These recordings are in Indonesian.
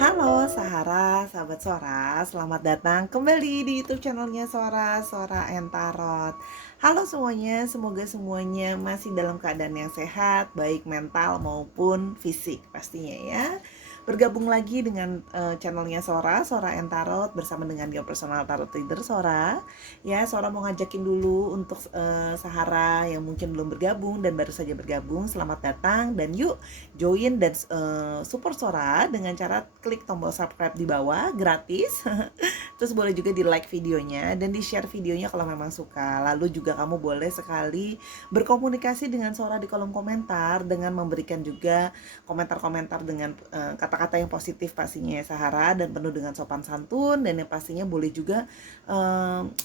Halo Sahara, sahabat Suara, selamat datang kembali di YouTube channelnya Suara and Tarot. Halo semuanya, semoga semuanya masih dalam keadaan yang sehat, baik mental maupun fisik pastinya ya. Bergabung lagi dengan channelnya Suara and Tarot bersama dengan your personal tarot reader Sora. Ya, Sora mau ngajakin dulu untuk Sahara yang mungkin belum bergabung dan baru saja bergabung, selamat datang dan yuk join dan support Sora dengan cara klik tombol subscribe di bawah gratis. Terus boleh juga di like videonya dan di share videonya kalau memang suka. Lalu juga kamu boleh sekali berkomunikasi dengan Sora di kolom komentar dengan memberikan juga komentar-komentar dengan kata-kata yang positif pastinya ya Sahara, dan penuh dengan sopan santun. Dan yang pastinya boleh juga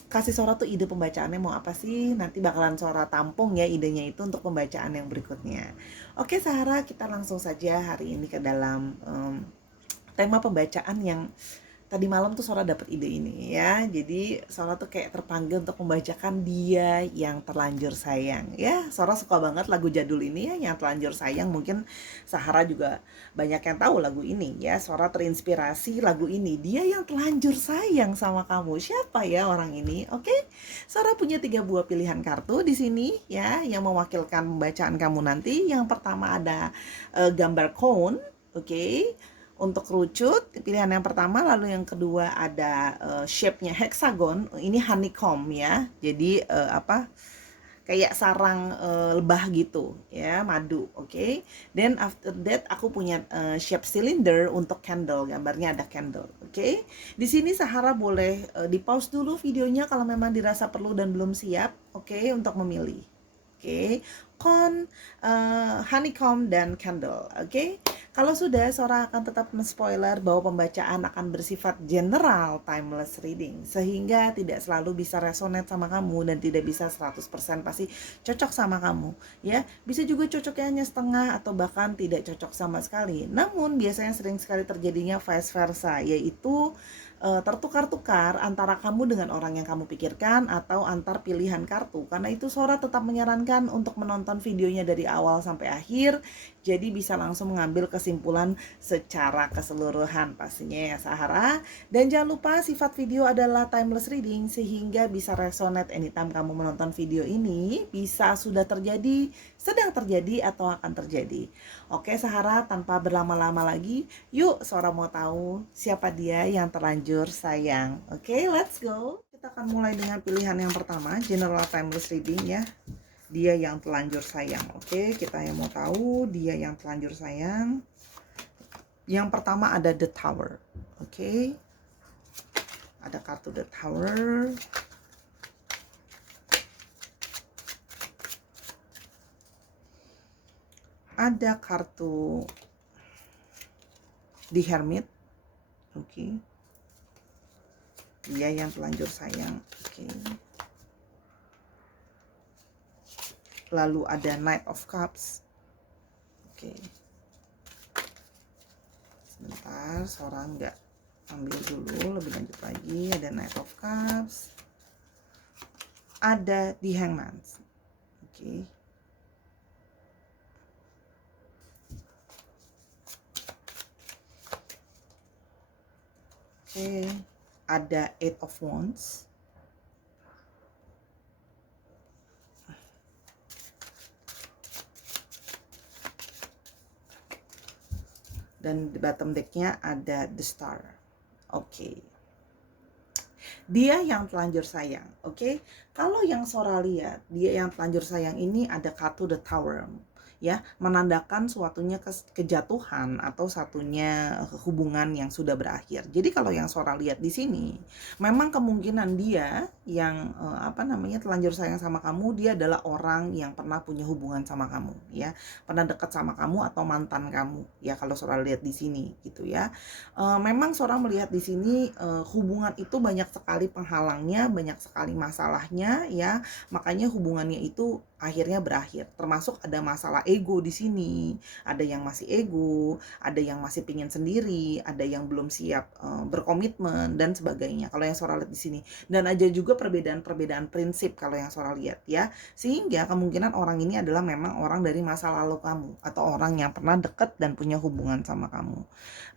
kasih Sora tuh ide pembacaannya mau apa sih, nanti bakalan Sora tampung ya idenya itu untuk pembacaan yang berikutnya. Oke Sahara, kita langsung saja hari ini ke dalam tema pembacaan yang tadi malam tuh Sora dapat ide ini ya. Jadi Sora tuh kayak terpanggil untuk membacakan Dia Yang Terlanjur Sayang ya. Sora suka banget lagu jadul ini ya, Yang Terlanjur Sayang. Mungkin Sahara juga banyak yang tahu lagu ini ya. Sora terinspirasi lagu ini, Dia Yang Terlanjur Sayang Sama Kamu. Siapa ya orang ini? Oke, Sora punya 3 buah pilihan kartu di sini ya yang mewakilkan pembacaan kamu nanti. Yang pertama ada gambar cone, oke. Untuk kerucut pilihan yang pertama, lalu yang kedua ada shape-nya hexagon, ini honeycomb ya. Jadi kayak sarang lebah gitu ya, madu, oke. Then after that aku punya shape cylinder untuk candle, gambarnya ada candle, oke. Di sini Sahara boleh di pause dulu videonya kalau memang dirasa perlu dan belum siap, oke, untuk memilih. Oke, cone, honeycomb dan candle. Oke. Kalau sudah, Sora akan tetap men-spoiler bahwa pembacaan akan bersifat general timeless reading, sehingga tidak selalu bisa resonate sama kamu dan tidak bisa 100% pasti cocok sama kamu ya. Bisa juga cocoknya hanya setengah atau bahkan tidak cocok sama sekali. Namun biasanya sering sekali terjadinya vice versa, yaitu tertukar-tukar antara kamu dengan orang yang kamu pikirkan atau antar pilihan kartu. Karena itu Sora tetap menyarankan untuk menonton videonya dari awal sampai akhir, jadi bisa langsung mengambil kesimpulan secara keseluruhan pastinya ya Sahara. Dan jangan lupa sifat video adalah timeless reading, sehingga bisa resonate anytime kamu menonton video ini, bisa sudah terjadi, sedang terjadi, atau akan terjadi. Oke Sahara, tanpa berlama-lama lagi, yuk Sora mau tahu siapa dia yang terlanjur sayang. Oke, let's go. Kita akan mulai dengan pilihan yang pertama, general timeless reading ya. Dia yang terlanjur sayang. Oke, kita yang mau tahu dia yang terlanjur sayang. Yang pertama ada The Tower. Oke. Ada kartu The Tower. Ada kartu The Hermit. Oke. Dia yang terlanjur sayang. Oke. Lalu ada Knight of Cups. Oke. Sebentar, Sora nggak ambil dulu, lebih lanjut lagi. Ada Knight of Cups. Ada The Hangman. Oke. Oke. Ada Eight of Wands. Dan di bottom decknya ada The Star. Oke. Dia yang terlanjur sayang. Oke. Kalau yang Sora lihat, dia yang terlanjur sayang ini ada kartu The Tower ya, menandakan suatunya kejatuhan atau satunya hubungan yang sudah berakhir. Jadi kalau yang Sora lihat di sini, memang kemungkinan dia yang terlanjur sayang sama kamu, dia adalah orang yang pernah punya hubungan sama kamu ya, pernah dekat sama kamu atau mantan kamu ya, kalau Sora lihat di sini gitu ya. Memang Sora melihat di sini hubungan itu banyak sekali penghalangnya, banyak sekali masalahnya ya, makanya hubungannya itu akhirnya berakhir. Termasuk ada masalah ego di sini, ada yang masih ego, ada yang masih pingin sendiri, ada yang belum siap berkomitmen dan sebagainya. Kalau yang Sora lihat di sini, dan ada juga perbedaan-perbedaan prinsip kalau yang Sora lihat ya. Sehingga kemungkinan orang ini adalah memang orang dari masa lalu kamu atau orang yang pernah deket dan punya hubungan sama kamu.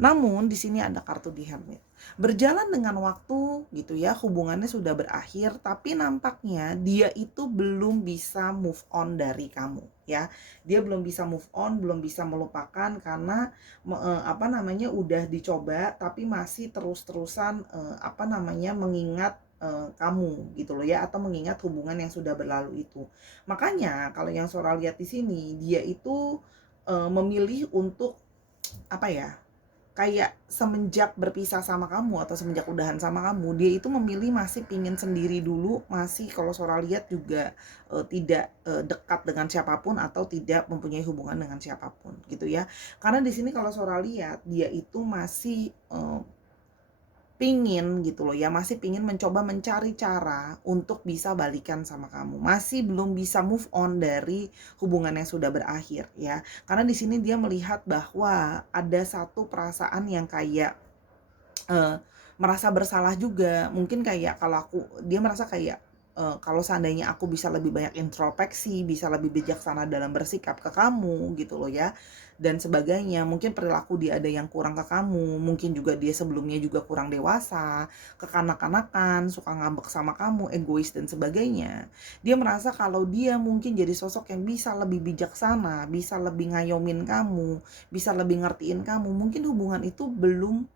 Namun di sini ada kartu di Hermit. Berjalan dengan waktu gitu ya, hubungannya sudah berakhir, tapi nampaknya dia itu belum bisa move on dari kamu ya. Dia belum bisa move on, belum bisa melupakan karena udah dicoba tapi masih terus-terusan mengingat kamu gitu loh ya, atau mengingat hubungan yang sudah berlalu itu. Makanya kalau yang Sora lihat di sini, dia itu memilih untuk apa ya, kayak semenjak berpisah sama kamu atau semenjak udahan sama kamu, dia itu memilih masih pingin sendiri dulu, masih kalau Sora lihat juga tidak dekat dengan siapapun atau tidak mempunyai hubungan dengan siapapun gitu ya. Karena di sini kalau Sora lihat dia itu masih pingin gitu loh ya, masih pingin mencoba mencari cara untuk bisa balikan sama kamu. Masih belum bisa move on dari hubungan yang sudah berakhir ya. Karena di sini dia melihat bahwa ada satu perasaan yang kayak merasa bersalah juga. Mungkin kayak dia merasa kayak kalau seandainya aku bisa lebih banyak introspeksi, bisa lebih bijaksana dalam bersikap ke kamu gitu loh ya, dan sebagainya. Mungkin perilaku dia ada yang kurang ke kamu, mungkin juga dia sebelumnya juga kurang dewasa, kekanak-kanakan, suka ngambek sama kamu, egois dan sebagainya. Dia merasa kalau dia mungkin jadi sosok yang bisa lebih bijaksana, bisa lebih ngayomin kamu, bisa lebih ngertiin kamu, mungkin hubungan itu belum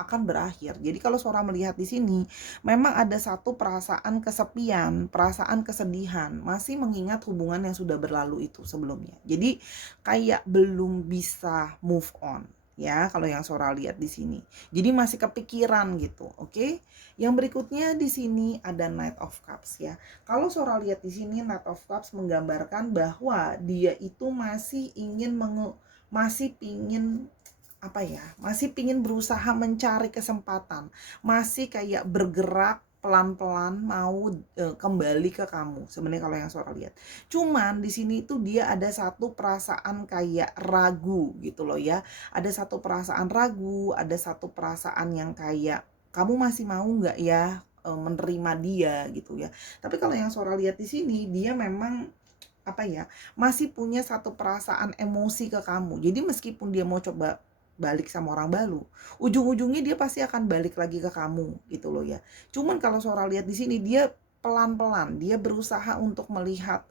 akan berakhir. Jadi kalau Sora melihat di sini, memang ada satu perasaan kesepian, perasaan kesedihan, masih mengingat hubungan yang sudah berlalu itu sebelumnya. Jadi kayak belum bisa move on ya kalau yang Sora lihat di sini. Jadi masih kepikiran gitu, oke? Yang berikutnya di sini ada Knight of Cups ya. Kalau Sora lihat di sini Knight of Cups menggambarkan bahwa dia itu masih pingin masih pingin berusaha mencari kesempatan, masih kayak bergerak pelan-pelan mau kembali ke kamu. Sebenarnya kalau yang Sora lihat. Cuman di sini tuh dia ada satu perasaan kayak ragu gitu loh ya. Ada satu perasaan ragu, ada satu perasaan yang kayak kamu masih mau nggak ya menerima dia gitu ya. Tapi kalau yang Sora lihat di sini dia memang masih punya satu perasaan emosi ke kamu. Jadi meskipun dia mau coba balik sama orang baru, ujung-ujungnya dia pasti akan balik lagi ke kamu gitu loh ya. Cuman kalau Sora lihat di sini dia pelan-pelan, dia berusaha untuk melihat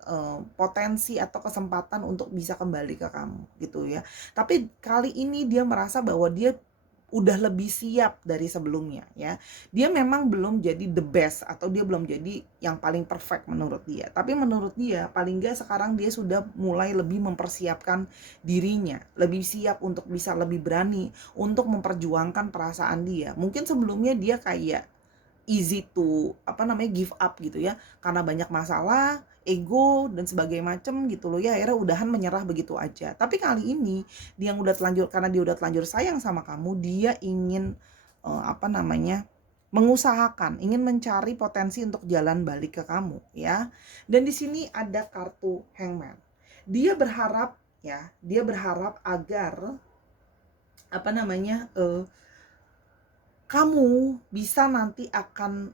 potensi atau kesempatan untuk bisa kembali ke kamu gitu ya. Tapi kali ini dia merasa bahwa dia udah lebih siap dari sebelumnya ya. Dia memang belum jadi the best atau dia belum jadi yang paling perfect menurut dia. Tapi menurut dia paling enggak sekarang dia sudah mulai lebih mempersiapkan dirinya, lebih siap untuk bisa lebih berani untuk memperjuangkan perasaan dia. Mungkin sebelumnya dia kayak easy to give up gitu ya, karena banyak masalah, ego dan sebagainya macem gitu loh ya, akhirnya udahan menyerah begitu aja. Tapi kali ini dia yang udah telanjur, karena dia udah telanjur sayang sama kamu, dia ingin mengusahakan, ingin mencari potensi untuk jalan balik ke kamu ya. Dan di sini ada kartu Hangman. Dia berharap dia berharap agar kamu bisa nanti akan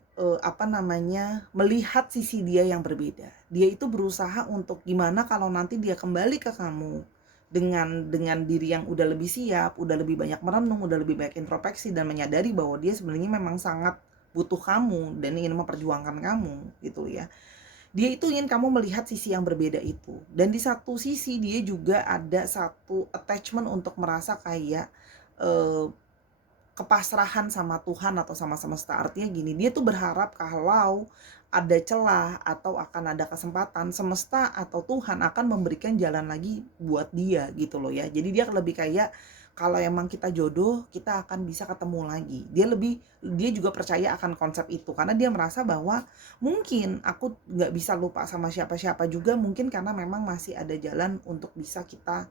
melihat sisi dia yang berbeda. Dia itu berusaha untuk gimana kalau nanti dia kembali ke kamu dengan diri yang udah lebih siap, udah lebih banyak merenung, udah lebih banyak introspeksi dan menyadari bahwa dia sebenarnya memang sangat butuh kamu dan ingin memperjuangkan kamu gitu ya. Dia itu ingin kamu melihat sisi yang berbeda itu. Dan di satu sisi dia juga ada satu attachment untuk merasa kayak kepasrahan sama Tuhan atau sama semesta. Artinya gini, dia tuh berharap kalau ada celah atau akan ada kesempatan, semesta atau Tuhan akan memberikan jalan lagi buat dia gitu loh ya. Jadi dia lebih kayak kalau emang kita jodoh, kita akan bisa ketemu lagi. Dia juga percaya akan konsep itu karena dia merasa bahwa mungkin aku nggak bisa lupa sama siapa-siapa juga, mungkin karena memang masih ada jalan untuk bisa kita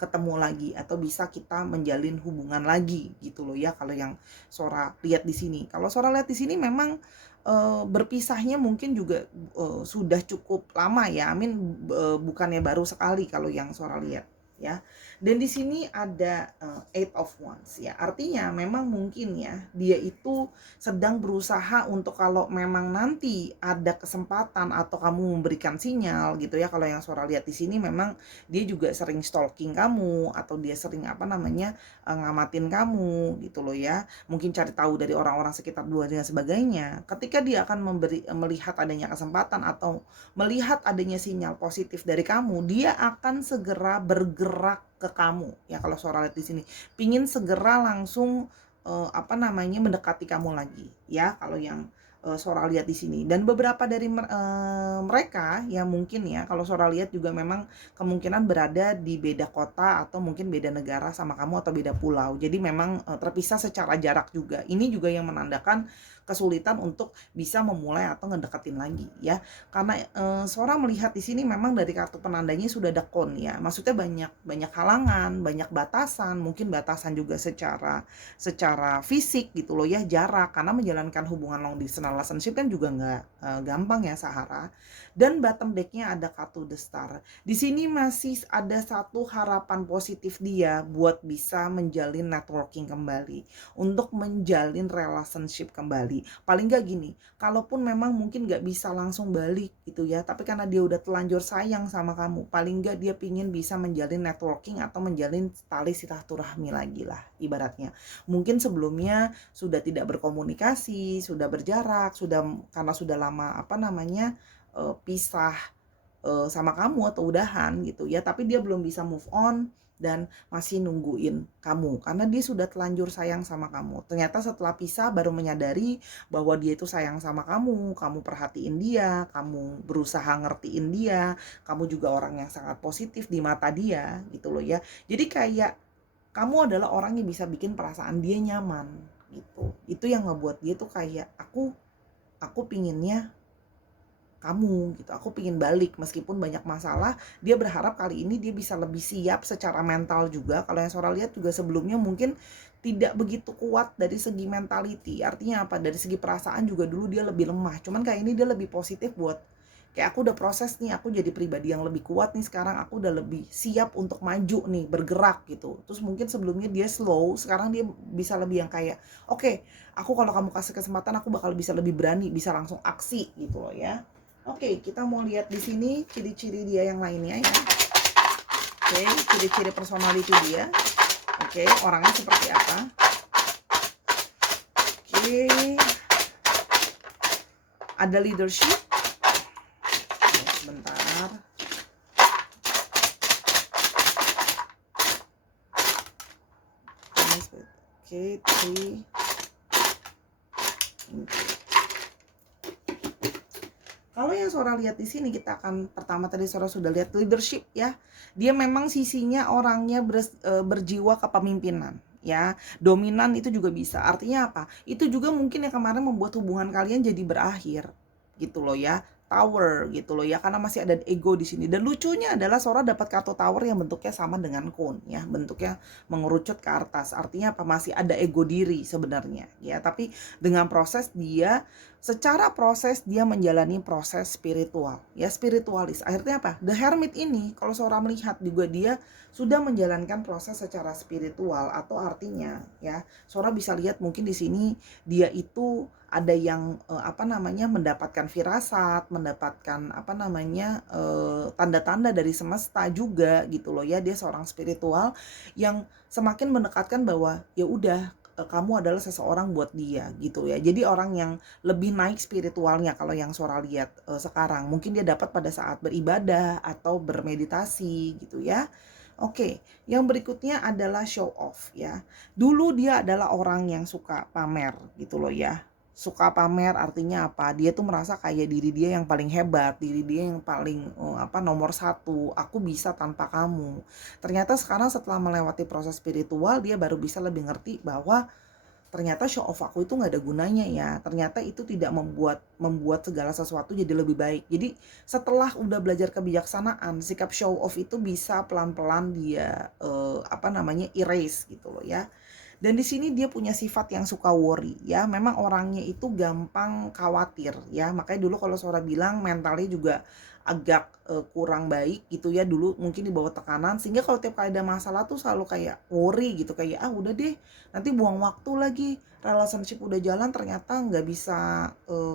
ketemu lagi atau bisa kita menjalin hubungan lagi gitu loh ya, kalau yang Sora lihat di sini. Kalau Sora lihat di sini memang berpisahnya mungkin juga, sudah cukup lama ya, bukannya baru sekali kalau yang Sora lihat, ya. Dan di sini ada, Eight of Wands ya, artinya memang mungkin ya, dia itu sedang berusaha untuk kalau memang nanti ada kesempatan atau kamu memberikan sinyal gitu ya, kalau yang Sora lihat di sini memang dia juga sering stalking kamu atau dia sering, apa namanya, ngamatin kamu gitu loh ya. Mungkin cari tahu dari orang-orang sekitar dua dan sebagainya. Ketika dia akan melihat adanya kesempatan atau melihat adanya sinyal positif dari kamu, dia akan segera bergerak ke kamu. Ya kalau Sora lihat di sini, pingin segera langsung apa namanya mendekati kamu lagi. Ya kalau yang Sora lihat di sini. Dan beberapa dari mereka yang mungkin ya kalau Sora lihat juga memang kemungkinan berada di beda kota atau mungkin beda negara sama kamu atau beda pulau. Jadi memang terpisah secara jarak juga. Ini juga yang menandakan kesulitan untuk bisa memulai atau ngedeketin lagi ya. Karena Sora melihat di sini memang dari kartu penandanya sudah ada kon ya. Maksudnya banyak banyak halangan, banyak batasan, mungkin batasan juga secara fisik gitu loh ya, jarak. Karena menjalankan hubungan long distance relationship kan juga nggak gampang ya Sahara. Dan bottom decknya ada kartu The Star. Di sini masih ada satu harapan positif dia buat bisa menjalin networking kembali, untuk menjalin relationship kembali. Paling nggak gini, kalaupun memang mungkin nggak bisa langsung balik gitu ya, tapi karena dia udah telanjur sayang sama kamu, paling nggak dia pingin bisa menjalin networking atau menjalin tali silaturahmi lagi lah ibaratnya. Mungkin sebelumnya sudah tidak berkomunikasi, sudah berjarak, karena sudah lama apa namanya pisah sama kamu atau udahan gitu ya, tapi dia belum bisa move on dan masih nungguin kamu karena dia sudah telanjur sayang sama kamu. Ternyata setelah pisah baru menyadari bahwa dia itu sayang sama kamu perhatiin dia, kamu berusaha ngertiin dia, kamu juga orang yang sangat positif di mata dia gitu loh ya. Jadi kayak kamu adalah orang yang bisa bikin perasaan dia nyaman gitu. Itu yang ngebuat dia tuh kayak aku pinginnya kamu gitu, aku pingin balik meskipun banyak masalah. Dia berharap kali ini dia bisa lebih siap secara mental juga. Kalau yang Sora lihat juga sebelumnya mungkin tidak begitu kuat dari segi mentality, artinya apa, dari segi perasaan juga dulu dia lebih lemah. Cuman kayak ini dia lebih positif buat kayak aku udah proses nih, aku jadi pribadi yang lebih kuat nih sekarang, aku udah lebih siap untuk maju nih, bergerak gitu. Terus mungkin sebelumnya dia slow, sekarang dia bisa lebih yang kayak oke, aku kalau kamu kasih kesempatan aku bakal bisa lebih berani, bisa langsung aksi gitu loh ya. Oke, kita mau lihat di sini ciri-ciri dia yang lainnya ya. Oke, ciri-ciri personality dia. Oke, orangnya seperti apa? Oke, ada leadership. Oke, sebentar. Oke, three. Kalau yang Sora lihat di sini, kita akan pertama tadi Sora sudah lihat leadership ya. Dia memang sisinya orangnya berjiwa kepemimpinan ya. Dominan itu juga bisa. Artinya apa? Itu juga mungkin yang kemarin membuat hubungan kalian jadi berakhir gitu loh ya. Tower gitu loh ya, karena masih ada ego di sini. Dan lucunya adalah Sora dapat kartu tower yang bentuknya sama dengan cone ya, bentuknya mengerucut ke atas. Artinya apa? Masih ada ego diri sebenarnya ya, tapi dengan proses dia secara proses dia menjalani proses spiritual ya, spiritualis. Akhirnya apa, The Hermit ini kalau seorang melihat juga dia sudah menjalankan proses secara spiritual, atau artinya ya seorang bisa lihat mungkin di sini dia itu ada yang apa namanya mendapatkan firasat, mendapatkan apa namanya tanda-tanda dari semesta juga gitu loh ya. Dia seorang spiritual yang semakin mendekatkan bahwa ya udah, kamu adalah seseorang buat dia gitu ya. Jadi orang yang lebih naik spiritualnya kalau yang Sora lihat sekarang. Mungkin dia dapat pada saat beribadah atau bermeditasi gitu ya. Oke, yang berikutnya adalah show off ya. Dulu dia adalah orang yang suka pamer gitu loh ya. Suka pamer artinya apa? Dia tuh merasa kayak diri dia yang paling hebat, diri dia yang paling nomor satu. Aku bisa tanpa kamu. Ternyata sekarang setelah melewati proses spiritual, dia baru bisa lebih ngerti bahwa ternyata show off aku itu nggak ada gunanya ya. Ternyata itu tidak membuat segala sesuatu jadi lebih baik. Jadi setelah udah belajar kebijaksanaan, sikap show off itu bisa pelan-pelan dia erase gitu loh ya. Dan di sini dia punya sifat yang suka worry ya. Memang orangnya itu gampang khawatir ya. Makanya dulu kalau Sora bilang mentalnya juga agak kurang baik gitu ya. Dulu mungkin di bawah tekanan sehingga kalau tiap kali ada masalah tuh selalu kayak worry gitu, kayak udah deh nanti buang waktu lagi, relationship udah jalan ternyata nggak bisa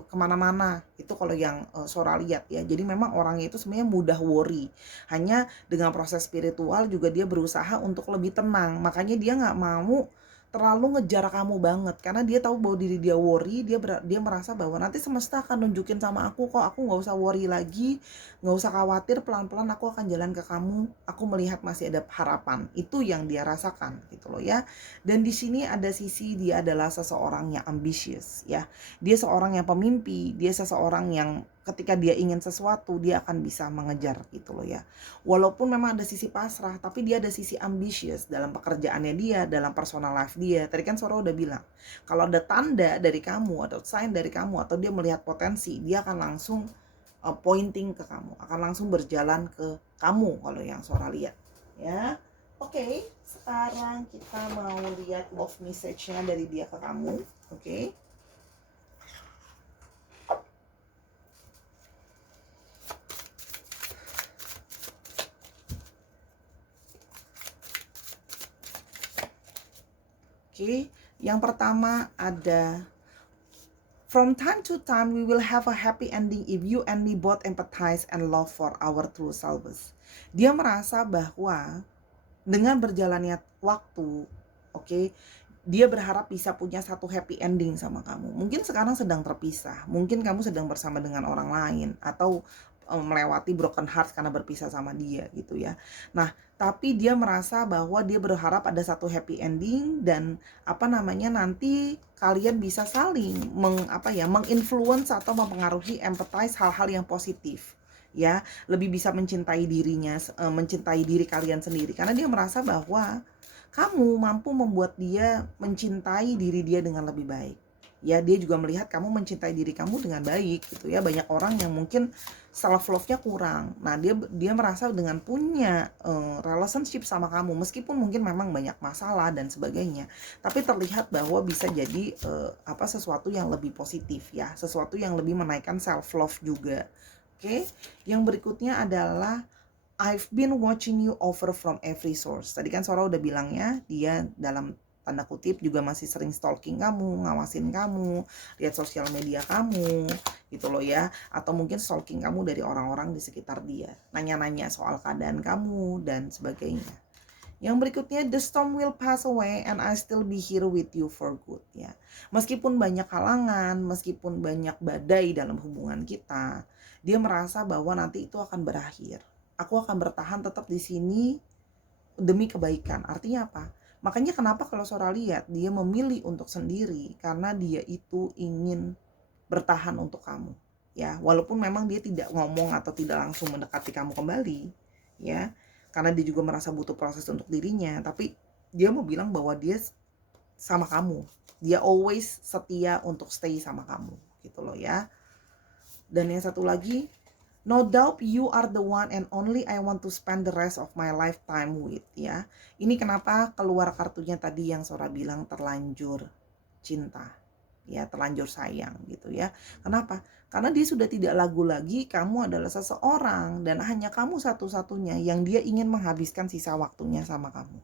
kemana-mana. Itu kalau yang Sora lihat ya. Jadi memang orangnya itu sebenarnya mudah worry. Hanya dengan proses spiritual juga dia berusaha untuk lebih tenang. Makanya dia nggak mau terlalu ngejar kamu banget, karena dia tahu bahwa diri dia worry, dia merasa bahwa nanti semesta akan nunjukin sama aku kok, aku nggak usah worry lagi, nggak usah khawatir, pelan-pelan aku akan jalan ke kamu, aku melihat masih ada harapan. Itu yang dia rasakan gitu loh ya. Dan di sini ada sisi dia adalah seseorang yang ambisius ya. Dia seorang yang pemimpi, dia seseorang yang ketika dia ingin sesuatu dia akan bisa mengejar gitu loh ya. Walaupun memang ada sisi pasrah, tapi dia ada sisi ambisius dalam pekerjaannya dia, dalam personal life dia. Tadi kan Sora udah bilang, kalau ada tanda dari kamu atau sign dari kamu atau dia melihat potensi, dia akan langsung pointing ke kamu, akan langsung berjalan ke kamu kalau yang Sora lihat. Ya, oke. Sekarang kita mau lihat love message-nya dari dia ke kamu. Oke. Oke, yang pertama ada, from time to time we will have a happy ending if you and me both empathize and love for our true selves. Dia merasa bahwa dengan berjalannya waktu, oke, dia berharap bisa punya satu happy ending sama kamu. Mungkin sekarang sedang terpisah, mungkin kamu sedang bersama dengan orang lain, atau melewati broken heart karena berpisah sama dia gitu ya. Nah, tapi dia merasa bahwa dia berharap ada satu happy ending dan nanti kalian bisa saling menginfluence atau mempengaruhi, empathize hal-hal yang positif ya, lebih bisa mencintai dirinya, mencintai diri kalian sendiri, karena dia merasa bahwa kamu mampu membuat dia mencintai diri dia dengan lebih baik. Ya, dia juga melihat kamu mencintai diri kamu dengan baik gitu ya. Banyak orang yang mungkin self love-nya kurang. Nah, dia merasa dengan punya relationship sama kamu, meskipun mungkin memang banyak masalah dan sebagainya, tapi terlihat bahwa bisa jadi sesuatu yang lebih positif ya, sesuatu yang lebih menaikkan self love juga. Oke. Yang berikutnya adalah, I've been watching you over from every source. Tadi kan Sora udah bilang ya, dia dalam tanda kutip juga masih sering stalking kamu, ngawasin kamu, lihat sosial media kamu, gitu loh ya. Atau mungkin stalking kamu dari orang-orang di sekitar dia, nanya-nanya soal keadaan kamu dan sebagainya. Yang berikutnya, the storm will pass away and I still be here with you for good ya. Meskipun banyak halangan, meskipun banyak badai dalam hubungan kita, dia merasa bahwa nanti itu akan berakhir. Aku akan bertahan tetap di sini demi kebaikan. Artinya apa? Makanya kenapa kalau Sora lihat dia memilih untuk sendiri, karena dia itu ingin bertahan untuk kamu. Ya, walaupun memang dia tidak ngomong atau tidak langsung mendekati kamu kembali, ya. Karena dia juga merasa butuh proses untuk dirinya, tapi dia mau bilang bahwa dia sama kamu. Dia always setia untuk stay sama kamu, gitu loh ya. Dan yang satu lagi, no doubt you are the one and only I want to spend the rest of my lifetime with ya. Ini kenapa keluar kartunya tadi yang Sora bilang terlanjur cinta. Ya, terlanjur sayang gitu ya. Kenapa? Karena dia sudah tidak ragu lagi kamu adalah seseorang dan hanya kamu satu-satunya yang dia ingin menghabiskan sisa waktunya sama kamu.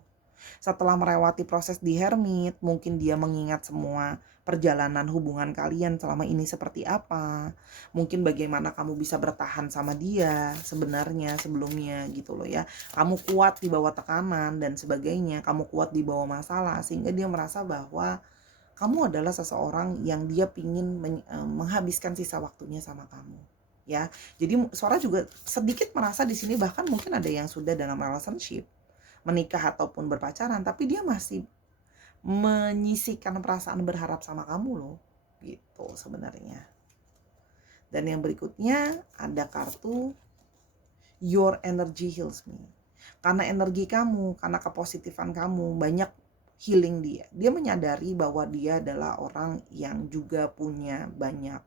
Setelah melewati proses di hermit, mungkin dia mengingat semua perjalanan hubungan kalian selama ini seperti apa. Mungkin bagaimana kamu bisa bertahan sama dia sebenarnya sebelumnya gitu loh ya. Kamu kuat di bawah tekanan dan sebagainya, kamu kuat di bawah masalah, sehingga dia merasa bahwa kamu adalah seseorang yang dia pingin menghabiskan sisa waktunya sama kamu. Ya, jadi Sora juga sedikit merasa di sini bahkan mungkin ada yang sudah dalam relationship, menikah ataupun berpacaran, tapi dia masih menyisihkan perasaan berharap sama kamu loh, gitu sebenarnya. Dan yang berikutnya ada kartu your energy heals me. Karena energi kamu, karena kepositifan kamu banyak healing dia. Dia menyadari bahwa dia adalah orang yang juga punya banyak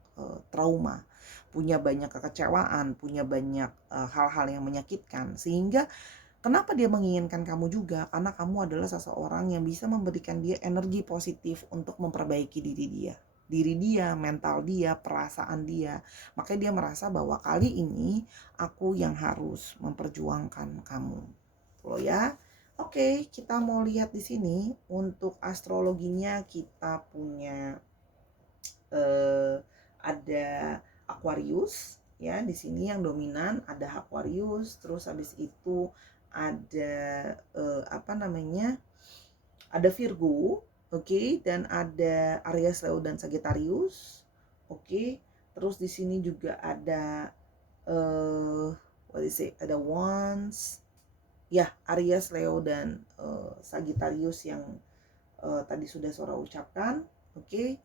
trauma, punya banyak kekecewaan, punya banyak hal-hal yang menyakitkan, sehingga Kenapa dia menginginkan kamu juga? Karena kamu adalah seseorang yang bisa memberikan dia energi positif untuk memperbaiki diri dia, mental dia, perasaan dia. Makanya dia merasa bahwa kali ini aku yang harus memperjuangkan kamu. Loh ya. Oke, kita mau lihat di sini untuk astrologinya kita punya ada Aquarius ya, di sini yang dominan ada Aquarius, terus habis itu ada apa namanya? Ada Virgo, oke, dan ada Aries, Leo dan Sagittarius. Oke. Terus di sini juga ada what is it? Ada Wands. Ya, Aries, Leo dan Sagittarius yang tadi sudah Sora ucapkan. Oke.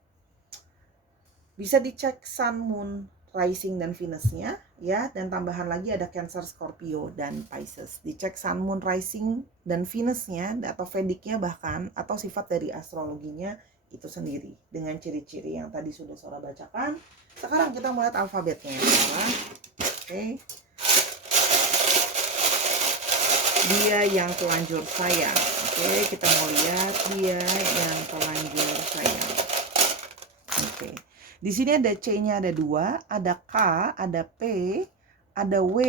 Bisa dicek Sun, Moon, Rising dan Venus-nya ya, dan tambahan lagi ada Cancer, Scorpio dan Pisces. Dicek Sun, Moon, Rising dan Venus-nya atau Vedicnya bahkan, atau sifat dari astrologinya itu sendiri dengan ciri-ciri yang tadi sudah Sora bacakan. Sekarang kita mulai alfabetnya ya. Oke. Dia yang telanjur sayang. Oke, kita mau lihat dia yang telanjur sayang. Oke. Di sini ada C-nya ada 2, ada K, ada P, ada W,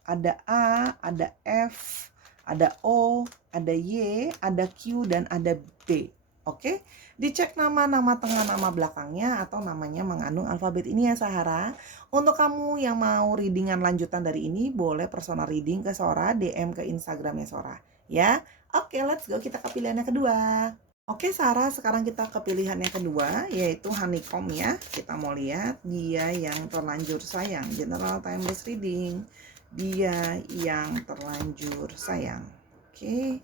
ada A, ada F, ada O, ada Y, ada Q, dan ada B. Oke, dicek nama-nama tengah, nama belakangnya, atau namanya mengandung alfabet ini ya Sahara. Untuk kamu yang mau readingan lanjutan dari ini, boleh personal reading ke Sora, DM ke Instagramnya Sora. Ya, oke, let's go, kita ke pilihan yang kedua. Oke Sarah, sekarang kita ke pilihan yang kedua, yaitu honeycomb ya. Kita mau lihat dia yang terlanjur sayang, general timeless reading. Dia yang terlanjur sayang. Oke,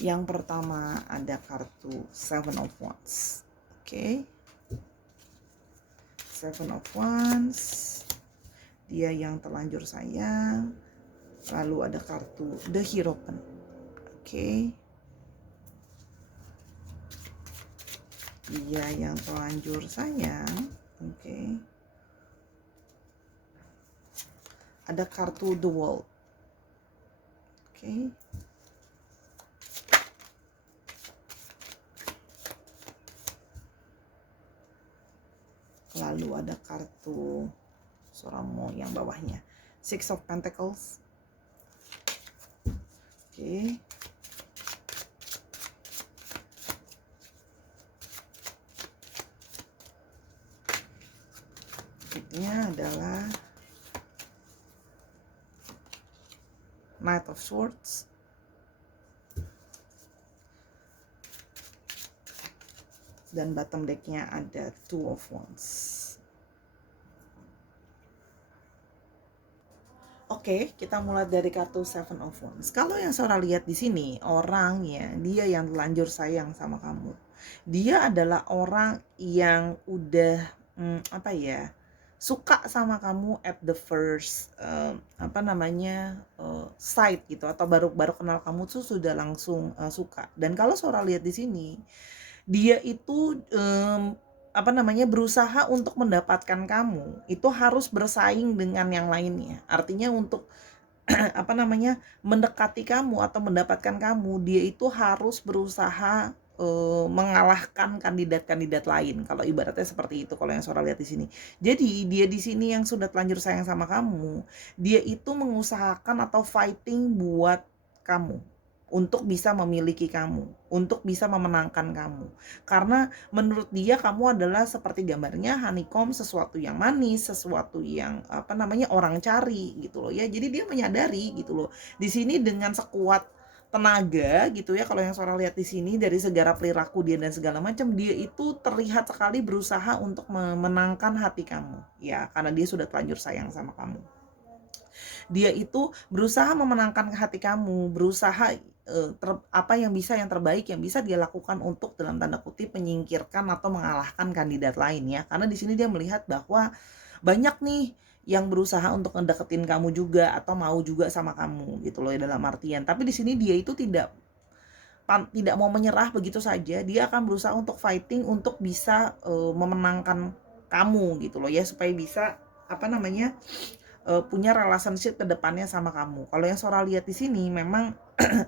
yang pertama ada kartu Seven of Wands. Oke, Seven of Wands, dia yang terlanjur sayang. Lalu ada kartu The Hierophant. Oke, dia yang terlanjur sayang. Oke. Ada kartu The World. Oke. Lalu ada kartu Soramo yang bawahnya, Six of Pentacles. Oke. Berikutnya adalah Knight of Swords. Dan bottom decknya ada Two of Wands. Oke, kita mulai dari kartu Seven of Wands. Kalau yang Sora lihat di sini, orangnya dia yang telanjur sayang sama kamu. Dia adalah orang yang udah suka sama kamu at the first sight gitu, atau baru kenal kamu tuh sudah langsung suka. Dan kalau Sora lihat di sini, dia itu berusaha untuk mendapatkan kamu, itu harus bersaing dengan yang lainnya. Artinya untuk mendekati kamu atau mendapatkan kamu, dia itu harus berusaha mengalahkan kandidat-kandidat lain. Kalau ibaratnya seperti itu kalau yang Sora lihat di sini. Jadi dia di sini yang sudah telanjur sayang sama kamu, dia itu mengusahakan atau fighting buat kamu, untuk bisa memiliki kamu, untuk bisa memenangkan kamu. Karena menurut dia kamu adalah seperti gambarnya honeycomb, sesuatu yang manis, sesuatu yang orang cari gitu loh ya. Jadi dia menyadari gitu loh. Di sini dengan sekuat tenaga gitu ya, kalau yang Sora lihat di sini dari segala perilaku dia dan segala macam, dia itu terlihat sekali berusaha untuk memenangkan hati kamu ya, karena dia sudah telanjur sayang sama kamu. Dia itu berusaha memenangkan hati kamu, berusaha yang terbaik yang bisa dia lakukan untuk dalam tanda kutip menyingkirkan atau mengalahkan kandidat lain ya. Karena di sini dia melihat bahwa banyak nih yang berusaha untuk ngedeketin kamu juga atau mau juga sama kamu gitu loh ya, dalam artian. Tapi di sini dia itu tidak mau menyerah begitu saja. Dia akan berusaha untuk fighting untuk bisa memenangkan kamu gitu loh ya, supaya bisa punya relationship ke depannya sama kamu. Kalau yang Sora lihat di sini memang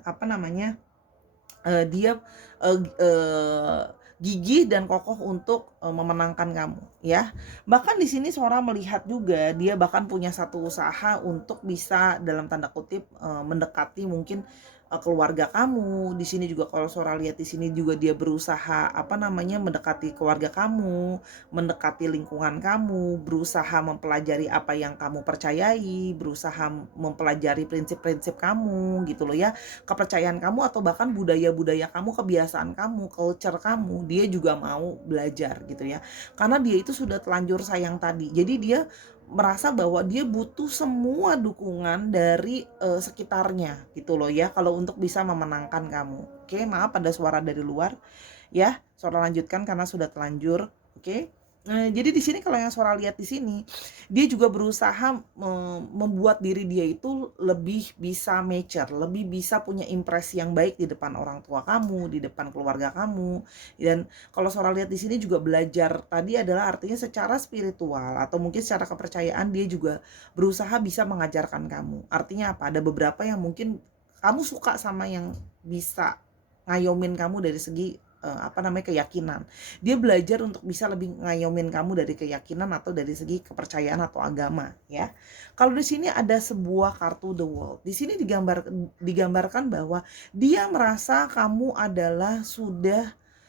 apa namanya, dia, gigih dan kokoh untuk, memenangkan kamu, ya. Bahkan di sini Sora melihat juga dia bahkan punya satu usaha untuk bisa dalam tanda kutip, mendekati mungkin, keluarga kamu. Di sini juga kalau Sora lihat di sini juga dia berusaha, apa namanya, mendekati keluarga kamu, mendekati lingkungan kamu, berusaha mempelajari apa yang kamu percayai, berusaha mempelajari prinsip-prinsip kamu, gitu loh ya. Kepercayaan kamu atau bahkan budaya-budaya kamu, kebiasaan kamu, culture kamu, dia juga mau belajar gitu ya. Karena dia itu sudah telanjur sayang tadi. Jadi dia merasa bahwa dia butuh semua dukungan dari, sekitarnya gitu loh ya, kalau untuk bisa memenangkan kamu. Oke, maaf ada suara dari luar ya. Suara lanjutkan karena sudah telanjur, oke. Jadi di sini kalau yang Sora lihat di sini, dia juga berusaha membuat diri dia itu lebih bisa mature, lebih bisa punya impresi yang baik di depan orang tua kamu, di depan keluarga kamu. Dan kalau Sora lihat di sini juga belajar tadi adalah artinya secara spiritual atau mungkin secara kepercayaan dia juga berusaha bisa mengajarkan kamu. Artinya apa? Ada beberapa yang mungkin kamu suka sama yang bisa ngayomin kamu dari segi, apa namanya, keyakinan. Dia belajar untuk bisa lebih ngayomin kamu dari keyakinan atau dari segi kepercayaan atau agama, ya. Kalau di sini ada sebuah kartu The World. Di sini digambarkan bahwa dia merasa kamu adalah sudah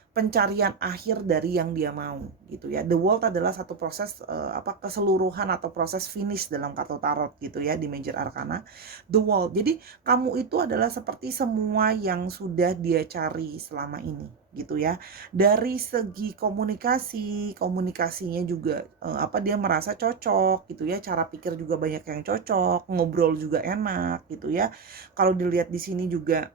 pencarian akhir dari yang dia mau gitu ya. The World adalah satu proses, keseluruhan atau proses finish dalam kartu tarot gitu ya di Major Arcana. The World. Jadi kamu itu adalah seperti semua yang sudah dia cari selama ini gitu ya. Dari segi komunikasi, komunikasinya juga, dia merasa cocok gitu ya. Cara pikir juga banyak yang cocok, ngobrol juga enak gitu ya. Kalau dilihat di sini juga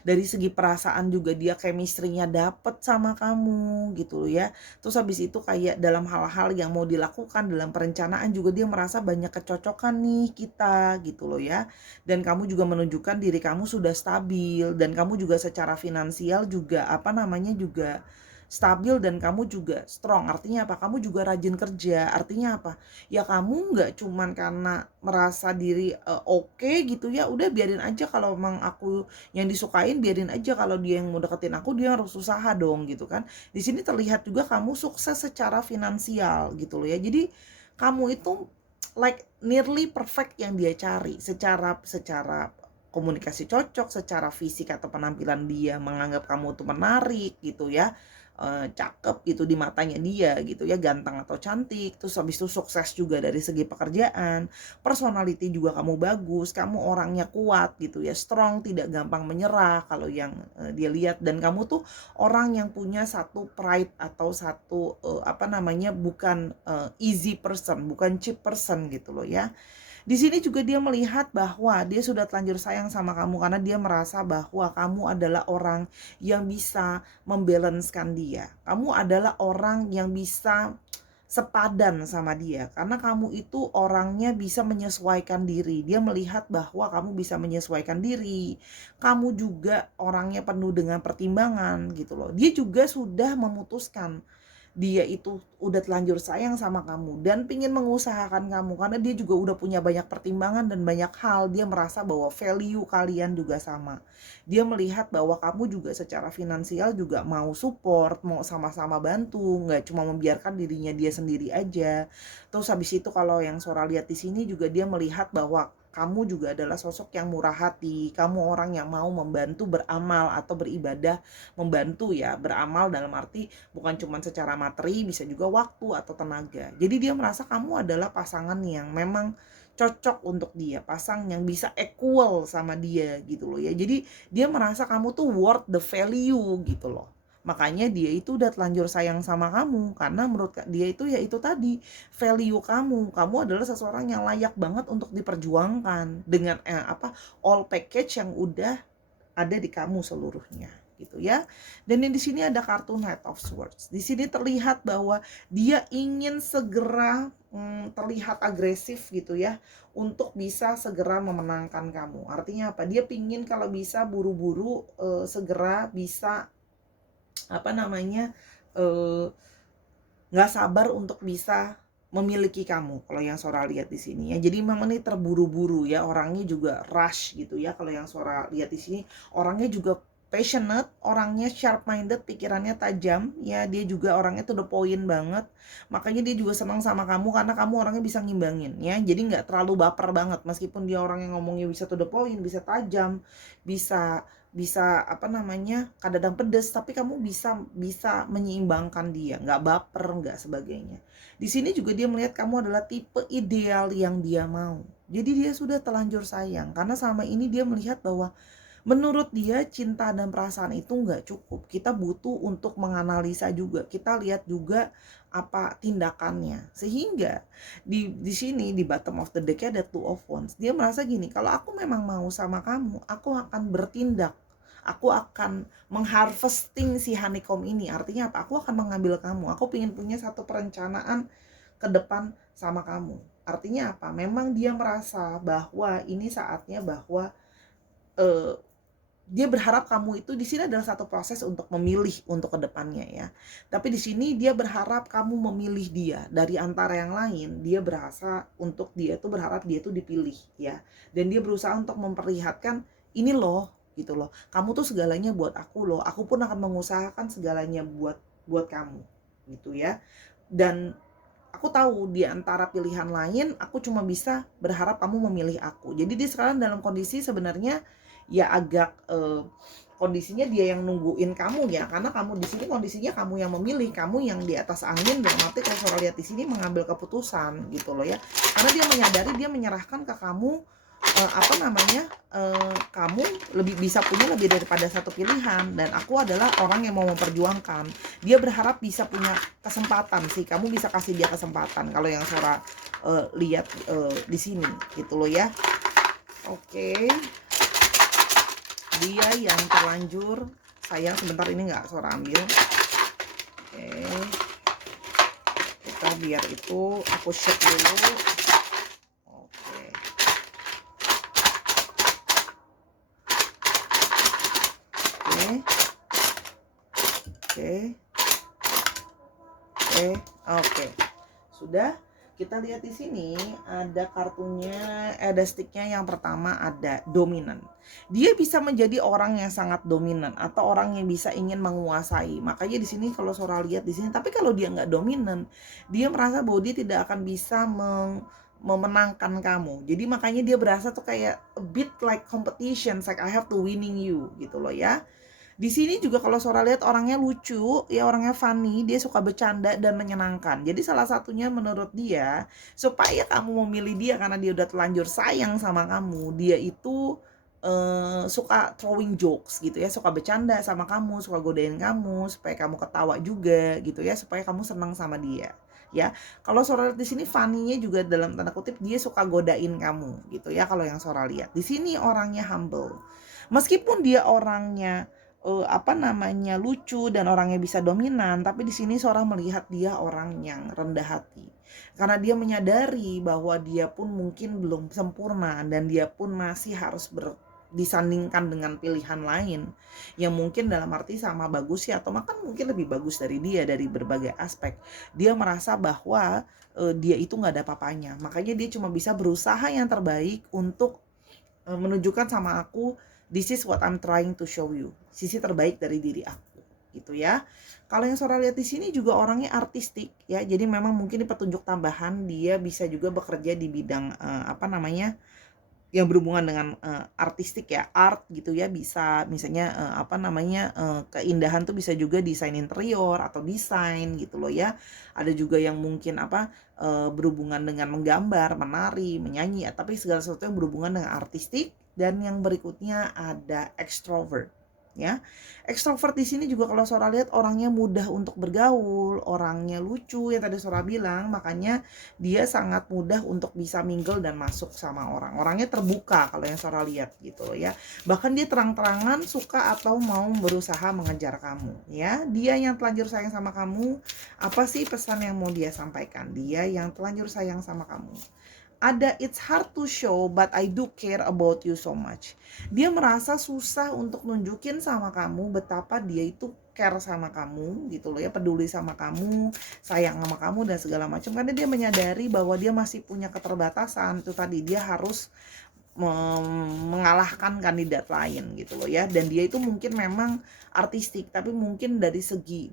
dari segi perasaan juga dia chemistry-nya dapet sama kamu gitu loh ya. Terus habis itu kayak dalam hal-hal yang mau dilakukan dalam perencanaan juga dia merasa banyak kecocokan nih kita gitu loh ya. Dan kamu juga menunjukkan diri kamu sudah stabil dan kamu juga secara finansial juga juga stabil dan kamu juga strong. Artinya apa? Kamu juga rajin kerja. Artinya apa? Ya kamu nggak cuman karena merasa diri, oke gitu ya, udah biarin aja kalau emang aku yang disukain, biarin aja kalau dia yang mau deketin aku dia harus usaha dong gitu kan. Di sini terlihat juga kamu sukses secara finansial gitu loh ya. Jadi kamu itu like nearly perfect yang dia cari secara secara komunikasi cocok, secara fisik atau penampilan dia menganggap kamu tuh menarik gitu ya, cakep gitu di matanya dia gitu ya, ganteng atau cantik, terus habis itu sukses juga dari segi pekerjaan, personality juga kamu bagus, kamu orangnya kuat gitu ya, strong, tidak gampang menyerah kalau yang, dia lihat. Dan kamu tuh orang yang punya satu pride atau satu, bukan, easy person, bukan cheap person gitu loh ya. Di sini juga dia melihat bahwa dia sudah telanjur sayang sama kamu karena dia merasa bahwa kamu adalah orang yang bisa membalanskan dia. Kamu adalah orang yang bisa sepadan sama dia karena kamu itu orangnya bisa menyesuaikan diri. Dia melihat bahwa kamu bisa menyesuaikan diri. Kamu juga orangnya penuh dengan pertimbangan gitu loh. Dia juga sudah memutuskan dia itu udah telanjur sayang sama kamu dan pingin mengusahakan kamu karena dia juga udah punya banyak pertimbangan dan banyak hal. Dia merasa bahwa value kalian juga sama. Dia melihat bahwa kamu juga secara finansial juga mau support, mau sama-sama bantu, nggak cuma membiarkan dirinya dia sendiri aja. Terus habis itu kalau yang Sora lihat di sini juga dia melihat bahwa kamu juga adalah sosok yang murah hati, kamu orang yang mau membantu beramal atau beribadah, membantu ya, beramal dalam arti bukan cuma secara materi, bisa juga waktu atau tenaga. Jadi dia merasa kamu adalah pasangan yang memang cocok untuk dia, pasang yang bisa equal sama dia gitu loh ya. Jadi dia merasa kamu tuh worth the value gitu loh. Makanya dia itu udah telanjur sayang sama kamu karena menurut dia itu ya itu tadi value kamu. Kamu adalah seseorang yang layak banget untuk diperjuangkan dengan all package yang udah ada di kamu seluruhnya gitu ya. Dan yang di sini ada kartu Knight of Swords. Di sini terlihat bahwa dia ingin segera terlihat agresif gitu ya untuk bisa segera memenangkan kamu. Artinya apa? Dia pingin kalau bisa buru-buru segera bisa apa namanya nggak sabar untuk bisa memiliki kamu kalau yang Sora lihat di sini ya. Jadi memang ini terburu-buru ya, orangnya juga rush gitu ya. Kalau yang Sora lihat di sini orangnya juga passionate, orangnya sharp minded, pikirannya tajam ya. Dia juga orangnya to the point banget. Makanya dia juga senang sama kamu karena kamu orangnya bisa ngimbangin ya. Jadi nggak terlalu baper banget, meskipun dia orang yang ngomongnya bisa to the point, bisa tajam, bisa bisa apa namanya, kadang pedes, tapi kamu bisa bisa menyeimbangkan dia, nggak baper, nggak sebagainya. Di sini juga dia melihat kamu adalah tipe ideal yang dia mau. Jadi dia sudah terlanjur sayang karena selama ini dia melihat bahwa menurut dia cinta dan perasaan itu nggak cukup. Kita butuh untuk menganalisa juga. Kita lihat juga apa tindakannya. Sehingga di sini di bottom of the deck ada two of wands. Dia merasa gini, kalau aku memang mau sama kamu, aku akan bertindak. Aku akan mengharvesting si honeycomb ini. Artinya apa? Aku akan mengambil kamu. Aku ingin punya satu perencanaan ke depan sama kamu. Artinya apa? Memang dia merasa bahwa ini saatnya bahwa eh, dia berharap kamu itu di sini adalah satu proses untuk memilih untuk kedepannya ya. Tapi di sini dia berharap kamu memilih dia dari antara yang lain. Dia berasa untuk dia itu berharap dia itu dipilih ya. Dan dia berusaha untuk memperlihatkan ini loh gitu loh. Kamu tuh segalanya buat aku loh. Aku pun akan mengusahakan segalanya buat kamu gitu ya. Dan aku tahu di antara pilihan lain aku cuma bisa berharap kamu memilih aku. Jadi dia sekarang dalam kondisi sebenarnya ya agak kondisinya dia yang nungguin kamu ya, karena kamu di sini kondisinya kamu yang memilih, kamu yang di atas angin. Dan nanti kalau Sora lihat di sini mengambil keputusan gitu loh ya, karena dia menyadari dia menyerahkan ke kamu apa namanya, kamu lebih bisa punya lebih daripada satu pilihan dan aku adalah orang yang mau memperjuangkan. Dia berharap bisa punya kesempatan sih, kamu bisa kasih dia kesempatan kalau yang Sora lihat di sini gitu loh ya. Oke. Dia yang terlanjur sayang. Sebentar, ini nggak Sora ambil. Oke, kita biar itu aku shake dulu. Oke, oke, oke. Sudah. Kita lihat di sini ada kartunya, ada sticknya. Yang pertama ada dominan. Dia bisa menjadi orang yang sangat dominan atau orang yang bisa ingin menguasai. Makanya di sini kalau Sora lihat di sini, tapi kalau dia nggak dominan, dia merasa bahwa dia tidak akan bisa memenangkan kamu. Jadi makanya dia berasa tuh kayak a bit like competition, like I have to winning you gitu loh ya. Di sini juga kalau Sora lihat orangnya lucu, ya orangnya funny, dia suka bercanda dan menyenangkan. Jadi salah satunya menurut dia, supaya kamu memilih dia karena dia udah terlanjur sayang sama kamu, dia itu suka throwing jokes gitu ya, suka bercanda sama kamu, suka godain kamu supaya kamu ketawa juga gitu ya, supaya kamu senang sama dia. Ya, kalau Sora lihat di sini funny-nya juga dalam tanda kutip dia suka godain kamu gitu ya. Kalau yang Sora lihat di sini orangnya humble, meskipun dia orangnya apa namanya, lucu dan orangnya bisa dominan, tapi di sini Sora melihat dia orang yang rendah hati. Karena dia menyadari bahwa dia pun mungkin belum sempurna dan dia pun masih harus disandingkan dengan pilihan lain yang mungkin dalam arti sama bagus ya, atau bahkan mungkin lebih bagus dari dia dari berbagai aspek. Dia merasa bahwa dia itu nggak ada papanya. Makanya dia cuma bisa berusaha yang terbaik untuk menunjukkan sama aku, this is what I'm trying to show you, sisi terbaik dari diri aku gitu ya. Kalau yang Sora lihat di sini juga orangnya artistik ya, jadi memang mungkin di petunjuk tambahan dia bisa juga bekerja di bidang apa namanya, yang berhubungan dengan artistik ya, art gitu ya. Bisa misalnya apa namanya, keindahan tuh bisa juga desain interior atau desain gitu loh ya. Ada juga yang mungkin apa, berhubungan dengan menggambar, menari, menyanyi ya, tapi segala sesuatu yang berhubungan dengan artistik. Dan yang berikutnya ada extrovert ya. Extrovert di sini juga kalau Sora lihat orangnya mudah untuk bergaul, orangnya lucu yang tadi Sora bilang, makanya dia sangat mudah untuk bisa mingle dan masuk sama orang. Orangnya terbuka kalau yang Sora lihat gitu loh ya. Bahkan dia terang-terangan suka atau mau berusaha mengejar kamu ya. Dia yang telanjur sayang sama kamu. Apa sih pesan yang mau dia sampaikan? Dia yang telanjur sayang sama kamu. ada it's hard to show but I do care about you so much. Dia merasa susah untuk nunjukin sama kamu betapa dia itu care sama kamu gitu loh ya, peduli sama kamu, sayang sama kamu dan segala macam, karena dia menyadari bahwa dia masih punya keterbatasan. Itu tadi, dia harus mengalahkan kandidat lain gitu loh ya. Dan dia itu mungkin memang artistik, tapi mungkin dari segi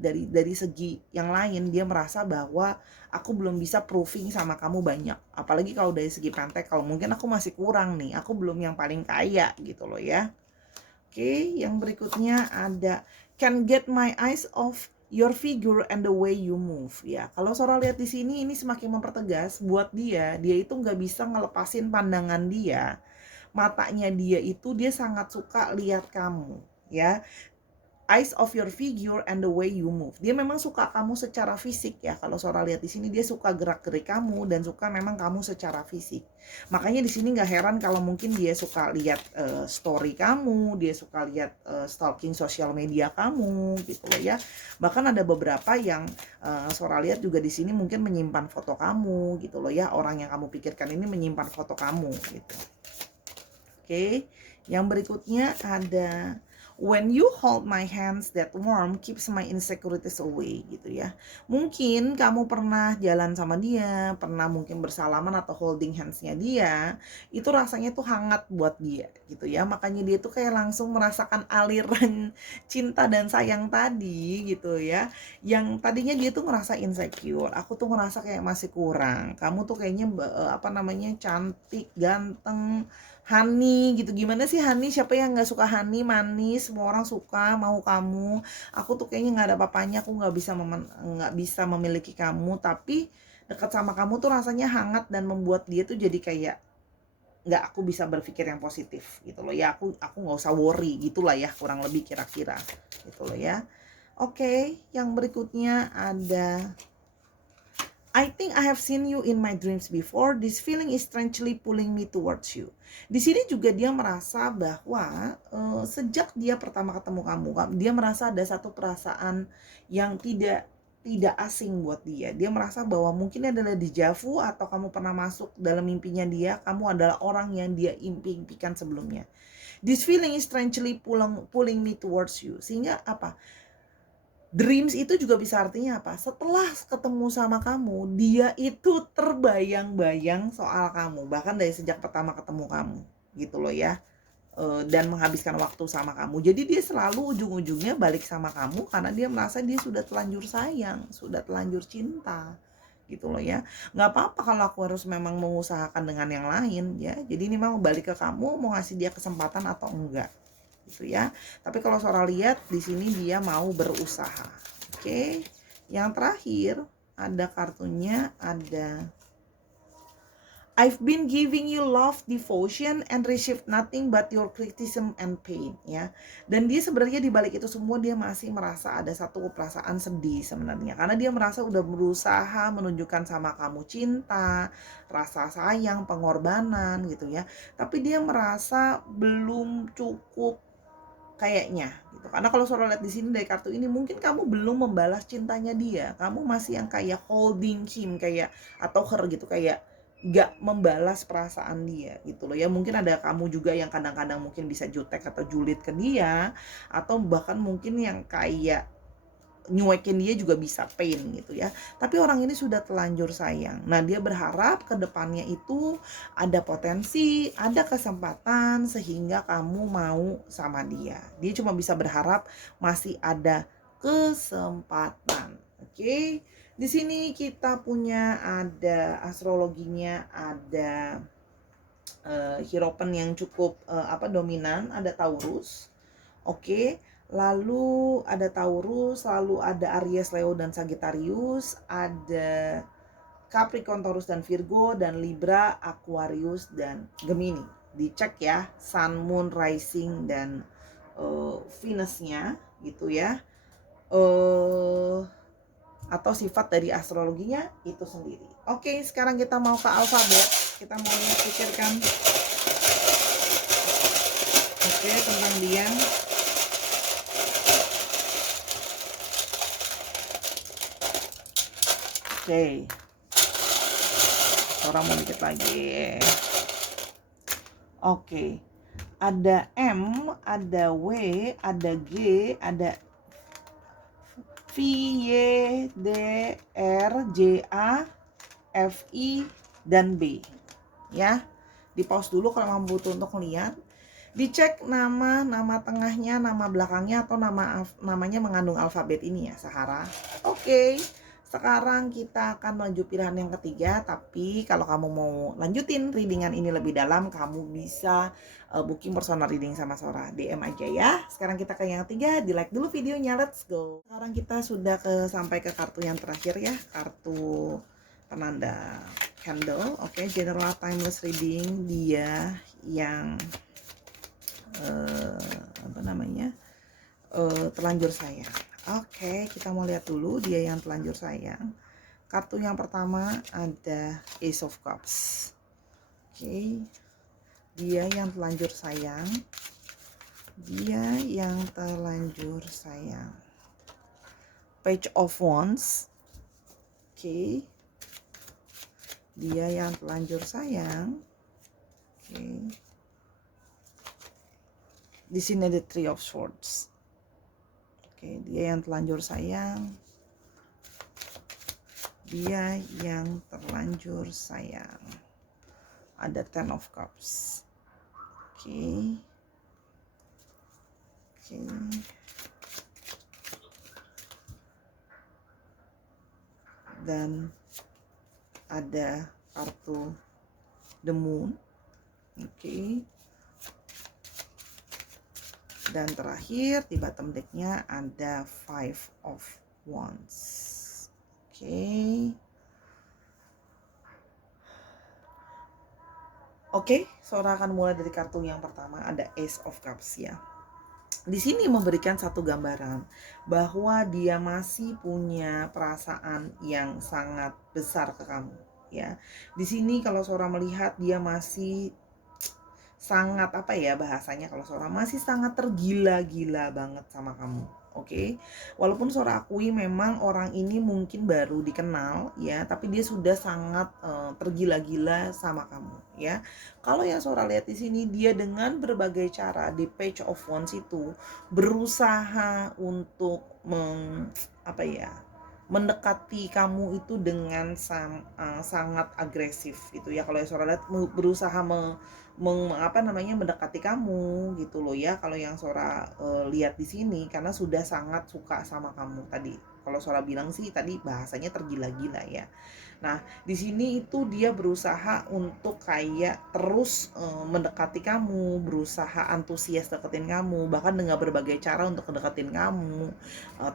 yang lain dia merasa bahwa aku belum bisa proving sama kamu banyak. Apalagi kalau dari segi pentek, kalau mungkin aku masih kurang nih, aku belum yang paling kaya gitu loh ya. Oke, yang berikutnya ada can get my eyes off your figure and the way you move. Ya, kalau Sora lihat di sini, ini semakin mempertegas buat dia itu nggak bisa ngelepasin pandangan dia. Matanya dia itu, dia sangat suka lihat kamu ya, eyes of your figure and the way you move. Dia memang suka kamu secara fisik ya. Kalau Sora lihat di sini, dia suka gerak-gerik kamu dan suka memang kamu secara fisik. Makanya di sini nggak heran kalau mungkin dia suka lihat story kamu, dia suka lihat stalking sosial media kamu gitu loh ya. Bahkan ada beberapa yang Sora lihat juga di sini mungkin menyimpan foto kamu gitu loh ya. Orang yang kamu pikirkan ini menyimpan foto kamu gitu. Oke, yang berikutnya ada when you hold my hands that warm keeps my insecurities away gitu ya. Mungkin kamu pernah jalan sama dia, pernah mungkin bersalaman atau holding handsnya dia, itu rasanya tuh hangat buat dia gitu ya. Makanya dia tuh kayak langsung merasakan aliran cinta dan sayang tadi gitu ya. Yang tadinya dia tuh ngerasa insecure, aku tuh ngerasa kayak masih kurang, kamu tuh kayaknya cantik, ganteng, honey gitu. Gimana sih honey? Siapa yang nggak suka honey? Manis, semua orang suka, mau kamu. Aku tuh kayaknya nggak ada apa-apanya, aku nggak bisa memiliki kamu, tapi dekat sama kamu tuh rasanya hangat dan membuat dia tuh jadi kayak nggak, aku bisa berpikir yang positif gitu loh ya. Aku nggak usah worry gitulah ya, kurang lebih kira-kira gitu loh ya. Oke, yang berikutnya ada I think I have seen you in my dreams before. This feeling is strangely pulling me towards you. Di sini juga dia merasa bahwa sejak dia pertama ketemu kamu, dia merasa ada satu perasaan yang tidak asing buat dia. Dia merasa bahwa mungkin adalah deja vu, atau kamu pernah masuk dalam mimpinya dia, kamu adalah orang yang dia impikan sebelumnya. This feeling is strangely pulling me towards you. Sehingga apa? Dreams itu juga bisa artinya apa? Setelah ketemu sama kamu, dia itu terbayang-bayang soal kamu, bahkan dari sejak pertama ketemu kamu, gitu loh ya. Dan menghabiskan waktu sama kamu. Jadi dia selalu ujung-ujungnya balik sama kamu karena dia merasa dia sudah telanjur sayang, sudah telanjur cinta, gitu loh ya. Nggak apa-apa kalau aku harus memang mengusahakan dengan yang lain ya. Jadi ini mau balik ke kamu, mau ngasih dia kesempatan atau enggak, gitu ya. Tapi kalau Sora lihat di sini dia mau berusaha. Oke. Yang terakhir ada kartunya, ada I've been giving you love, devotion, and received nothing but your criticism and pain ya. Dan dia sebenarnya di balik itu semua dia masih merasa ada satu perasaan sedih sebenarnya, karena dia merasa udah berusaha menunjukkan sama kamu cinta, rasa sayang, pengorbanan gitu ya. Tapi dia merasa belum cukup kayaknya gitu. Karena kalau Sora lihat di sini dari kartu ini, mungkin kamu belum membalas cintanya dia. Kamu masih yang kayak holding him, kayak atau her gitu, kayak gak membalas perasaan dia gitu loh ya. Mungkin ada kamu juga yang kadang-kadang mungkin bisa jutek atau julid ke dia, atau bahkan mungkin yang kayak nyuekin dia juga bisa, pain gitu ya. Tapi orang ini sudah telanjur sayang. Nah, dia berharap ke depannya itu ada potensi, ada kesempatan sehingga kamu mau sama dia. Dia cuma bisa berharap masih ada kesempatan. Oke. Di sini kita punya ada astrologinya, ada hierophant yang cukup dominan, ada Taurus. Oke. Lalu ada Taurus, lalu ada Aries, Leo, dan Sagittarius, ada Capricorn, Taurus, dan Virgo, dan Libra, Aquarius, dan Gemini. Dicek ya, Sun, Moon, Rising, dan Venus-nya gitu ya. Atau sifat dari astrologinya itu sendiri. Oke, sekarang kita mau ke alfabet. Kita mau pikirkan tentang dia. Oke. Sora mau dikit lagi. Oke. Ada M, ada W, ada G, ada V, Y, D, R, J, A, F, I, dan B. Ya, di pause dulu kalau kamu butuh untuk melihat. Dicek nama tengahnya, nama belakangnya, atau namanya mengandung alfabet ini ya, Sahara. Oke. Sekarang kita akan menuju pilihan yang ketiga. Tapi kalau kamu mau lanjutin readingan ini lebih dalam, kamu bisa booking personal reading sama Sora, DM aja ya. Sekarang kita ke yang ketiga, di like dulu videonya, let's go. Sekarang kita sudah sampai ke kartu yang terakhir ya, kartu penanda candle. Oke, general timeless reading, dia yang terlanjur sayang. Oke, kita mau lihat dulu dia yang terlanjur sayang. Kartu yang pertama ada Ace of Cups. Oke, dia yang terlanjur sayang. Dia yang terlanjur sayang. Page of Wands. Oke, dia yang terlanjur sayang. Oke, di sini ada Three of Swords. Oke, dia yang terlanjur sayang. Dia yang terlanjur sayang. Ada Ten of Cups. Oke. Oke. Dan ada kartu The Moon. Oke. Dan terakhir di bottom decknya ada Five of Wands. Oke, Sora akan mulai dari kartu yang pertama, ada Ace of Cups ya. Di sini memberikan satu gambaran bahwa dia masih punya perasaan yang sangat besar ke kamu ya. Di sini kalau Sora melihat dia masih sangat bahasanya, kalau Sora masih sangat tergila-gila banget sama kamu. Oke. Walaupun Sora akui memang orang ini mungkin baru dikenal ya, tapi dia sudah sangat tergila-gila sama kamu ya. Kalau yang Sora lihat di sini, dia dengan berbagai cara di Page of Wands itu berusaha untuk mendekati kamu itu dengan sangat agresif gitu ya. Kalau yang Sora lihat berusaha mendekati kamu gitu loh ya. Kalau yang Sora lihat di sini, karena sudah sangat suka sama kamu tadi. Kalau Sora bilang sih tadi bahasanya tergila-gila ya. Nah, di sini itu dia berusaha untuk kayak terus mendekati kamu, berusaha antusias deketin kamu, bahkan dengan berbagai cara untuk deketin kamu,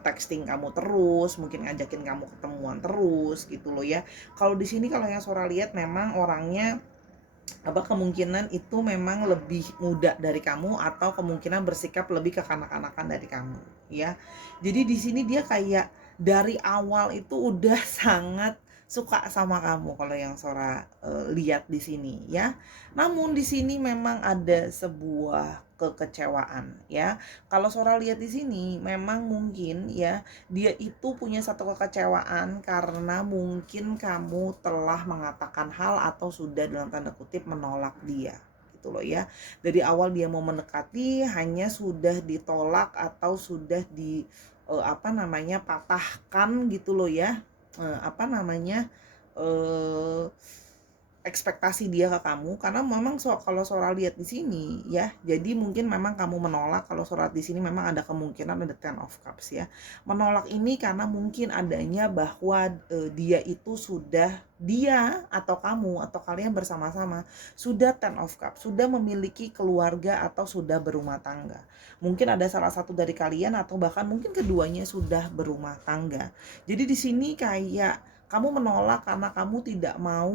texting kamu terus, mungkin ngajakin kamu ketemuan terus gitu loh ya. Kalau di sini kalau yang Sora lihat memang orangnya kemungkinan itu memang lebih muda dari kamu, atau kemungkinan bersikap lebih kekanak-kanakan dari kamu ya. Jadi di sini dia kayak dari awal itu udah sangat suka sama kamu kalau yang Sora lihat di sini ya. Namun di sini memang ada sebuah kekecewaan ya. Kalau Sora lihat di sini memang mungkin ya, dia itu punya satu kekecewaan karena mungkin kamu telah mengatakan hal atau sudah dalam tanda kutip menolak dia gitu loh ya. Dari awal dia mau mendekati, hanya sudah ditolak atau sudah patahkan gitu loh ya. Ekspektasi dia ke kamu, karena memang kalau Sora lihat di sini ya, jadi mungkin memang kamu menolak. Kalau Sora di sini memang ada kemungkinan ada Ten of Cups ya. Menolak ini karena mungkin adanya bahwa dia atau kamu atau kalian bersama-sama sudah Ten of Cups, sudah memiliki keluarga atau sudah berumah tangga. Mungkin ada salah satu dari kalian atau bahkan mungkin keduanya sudah berumah tangga. Jadi di sini kayak kamu menolak karena kamu tidak mau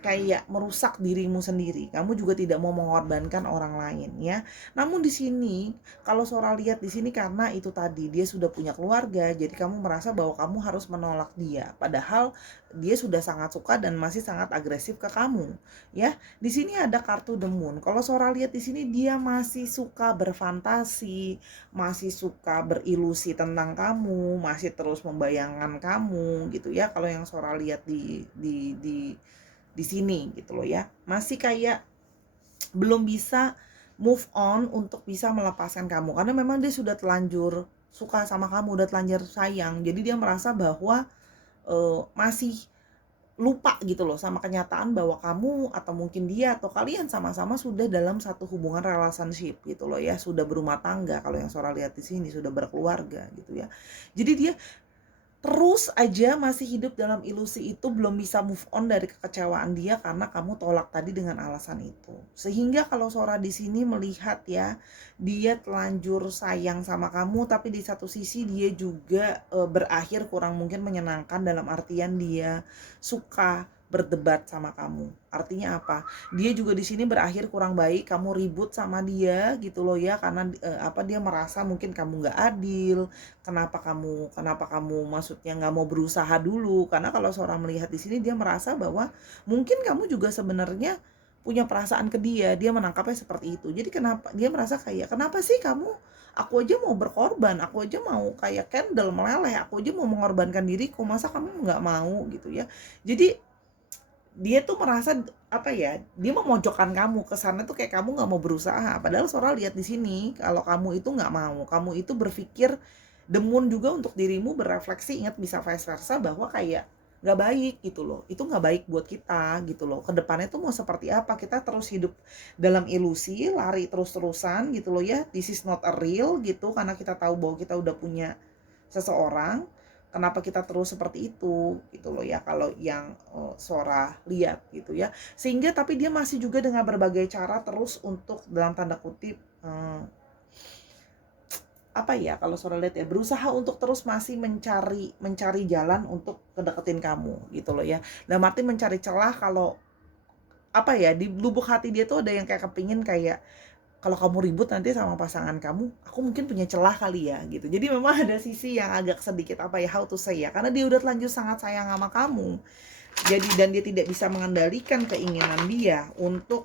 kayak merusak dirimu sendiri. Kamu juga tidak mau mengorbankan orang lain ya. Namun di sini kalau Sora lihat di sini karena itu tadi dia sudah punya keluarga, jadi kamu merasa bahwa kamu harus menolak dia. Padahal dia sudah sangat suka dan masih sangat agresif ke kamu ya. Di sini ada kartu The Moon. Kalau Sora lihat di sini dia masih suka berfantasi, masih suka berilusi tentang kamu, masih terus membayangkan kamu gitu ya. Kalau yang Sora lihat di sini gitu loh ya, masih kayak belum bisa move on untuk bisa melepaskan kamu karena memang dia sudah telanjur suka sama kamu, udah telanjur sayang, jadi dia merasa bahwa masih lupa gitu loh sama kenyataan bahwa kamu atau mungkin dia atau kalian sama-sama sudah dalam satu hubungan relationship gitu loh ya, sudah berumah tangga, kalau yang Sora lihat di sini sudah berkeluarga gitu ya. Jadi dia terus aja masih hidup dalam ilusi itu, belum bisa move on dari kekecewaan dia karena kamu tolak tadi dengan alasan itu. Sehingga kalau Sora di sini melihat ya, dia telanjur sayang sama kamu tapi di satu sisi dia juga berakhir kurang mungkin menyenangkan, dalam artian dia suka berdebat sama kamu. Artinya apa? Dia juga di sini berakhir kurang baik, kamu ribut sama dia gitu loh ya, karena dia merasa mungkin kamu nggak adil. Kenapa kamu maksudnya nggak mau berusaha dulu, karena kalau seorang melihat di sini dia merasa bahwa mungkin kamu juga sebenarnya punya perasaan ke dia, dia menangkapnya seperti itu. Jadi kenapa dia merasa kayak, kenapa sih kamu, aku aja mau berkorban, aku aja mau kayak candle meleleh, aku aja mau mengorbankan diriku, masa kamu nggak mau gitu ya. Jadi dia tuh merasa dia memojokkan kamu, kesannya tuh kayak kamu nggak mau berusaha. Padahal Sora lihat di sini kalau kamu itu nggak mau, kamu itu berpikir demun juga untuk dirimu, berefleksi, ingat bisa vice versa bahwa kayak nggak baik gitu loh, itu nggak baik buat kita gitu loh. Kedepannya tuh mau seperti apa, kita terus hidup dalam ilusi, lari terus-terusan gitu loh ya. This is not a real gitu, karena kita tahu bahwa kita udah punya seseorang. Kenapa kita terus seperti itu gitu loh ya, kalau yang Sora lihat gitu ya. Sehingga tapi dia masih juga dengan berbagai cara terus untuk dalam tanda kutip kalau Sora lihat ya, berusaha untuk terus masih mencari jalan untuk kedeketin kamu gitu loh ya. Dalam arti mencari celah, kalau di lubuk hati dia tuh ada yang kayak kepingin kayak, kalau kamu ribut nanti sama pasangan kamu, aku mungkin punya celah kali ya gitu. Jadi memang ada sisi yang agak sedikit how to say ya, karena dia udah terlanjur sangat sayang sama kamu. Jadi dan dia tidak bisa mengendalikan keinginan dia untuk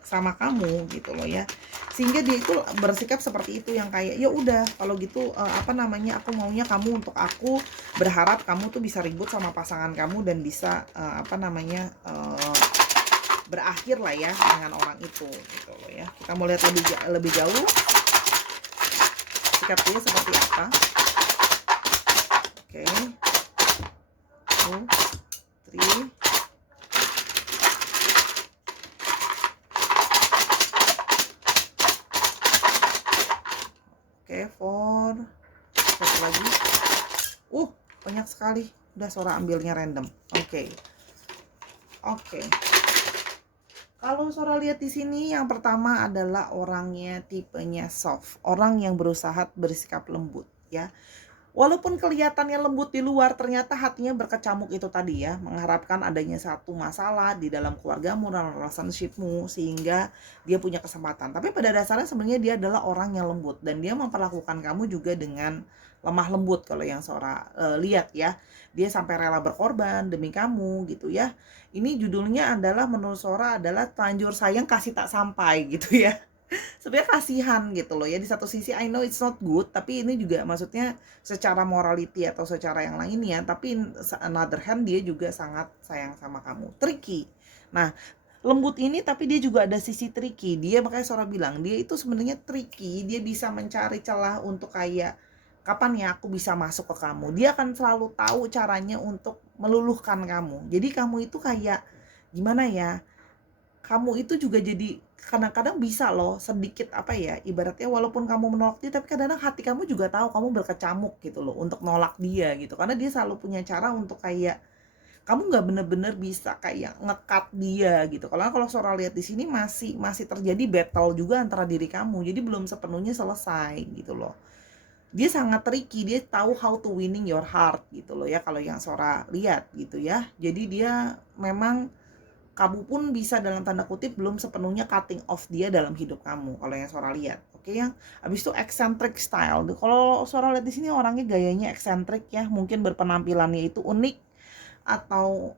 sama kamu gitu loh ya. Sehingga dia itu bersikap seperti itu, yang kayak ya udah kalau gitu aku maunya kamu untuk aku, berharap kamu tuh bisa ribut sama pasangan kamu dan bisa berakhir lah ya dengan orang itu gitu loh ya. Kita mau lihat lebih jauh sikap dia seperti apa. Oke. 2, 3. Oke, 4. Satu lagi. Banyak sekali. Udah Sora ambilnya random. Oke. Kalau Sora lihat di sini, yang pertama adalah orangnya tipenya soft, orang yang berusaha bersikap lembut ya. Walaupun kelihatannya lembut di luar, ternyata hatinya berkecamuk itu tadi ya, mengharapkan adanya satu masalah di dalam keluargamu, dalam relationshipmu, sehingga dia punya kesempatan. Tapi pada dasarnya sebenarnya dia adalah orang yang lembut, dan dia memperlakukan kamu juga dengan lemah lembut. Kalau yang Sora lihat ya, dia sampai rela berkorban demi kamu gitu ya. Ini judulnya adalah, menurut Sora adalah Telanjur Sayang Kasih Tak Sampai gitu ya. Sebenarnya kasihan gitu loh ya. Di satu sisi I know it's not good, tapi ini juga maksudnya secara morality atau secara yang lainnya, tapi another hand dia juga sangat sayang sama kamu. Tricky. Nah, lembut ini tapi dia juga ada sisi tricky. Dia, makanya Sora bilang dia itu sebenarnya tricky. Dia bisa mencari celah untuk kayak, kapan ya aku bisa masuk ke kamu. Dia akan selalu tahu caranya untuk meluluhkan kamu. Jadi kamu itu kayak gimana ya, kamu itu juga jadi kadang-kadang bisa loh sedikit ibaratnya walaupun kamu menolak dia, tapi kadang-kadang hati kamu juga tahu kamu berkecamuk gitu loh untuk nolak dia gitu, karena dia selalu punya cara untuk kayak kamu nggak bener-bener bisa kayak ngekat dia gitu. Kalau Sora lihat di sini masih terjadi battle juga antara diri kamu, jadi belum sepenuhnya selesai gitu loh. dia sangat tricky, dia tahu how to winning your heart gitu loh ya, kalau yang Sora lihat gitu ya. Jadi dia memang, kamu pun bisa dalam tanda kutip belum sepenuhnya cutting off dia dalam hidup kamu kalau yang Sora lihat. Oke ya. Habis itu eccentric style. Kalau Sora lihat di sini orangnya gayanya eccentric ya, mungkin berpenampilannya itu unik atau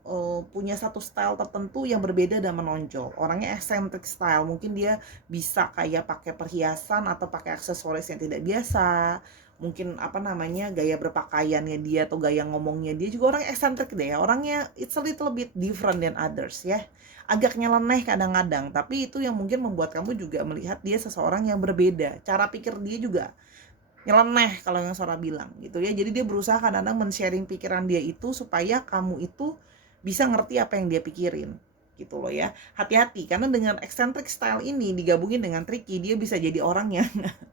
punya satu style tertentu yang berbeda dan menonjol. Orangnya eccentric style, mungkin dia bisa kayak pakai perhiasan atau pakai aksesoris yang tidak biasa. Mungkin apa namanya, gaya berpakaiannya dia atau gaya ngomongnya dia juga orang eccentric deh ya. Orangnya it's a little bit different than others ya. Agak nyeleneh kadang-kadang, tapi itu yang mungkin membuat kamu juga melihat dia seseorang yang berbeda. Cara pikir dia juga nyeleneh kalau yang Sora bilang gitu ya. Jadi dia berusaha kadang-kadang men-sharing pikiran dia itu supaya kamu itu bisa ngerti apa yang dia pikirin gitu loh ya. Hati-hati karena dengan eccentric style ini digabungin dengan tricky, dia bisa jadi orang yang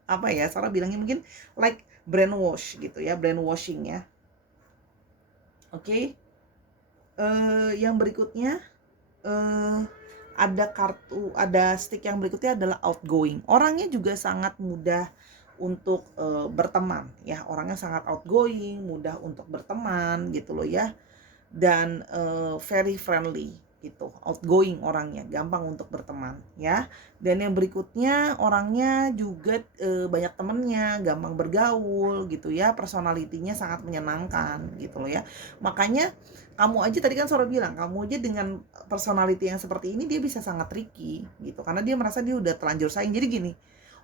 apa ya, Sora bilangnya mungkin like brainwash gitu ya, brainwashing ya. Oke. Yang berikutnya ada stick yang berikutnya adalah outgoing. Orangnya juga sangat mudah untuk berteman ya, orangnya sangat outgoing, mudah untuk berteman gitu loh ya, dan very friendly gitu, outgoing orangnya, gampang untuk berteman ya. Dan yang berikutnya orangnya juga banyak temennya, gampang bergaul gitu ya, personalitinya sangat menyenangkan gitu loh ya. Makanya kamu aja tadi kan Sora bilang, kamu aja dengan personality yang seperti ini dia bisa sangat tricky gitu, karena dia merasa dia udah terlanjur saing. Jadi gini,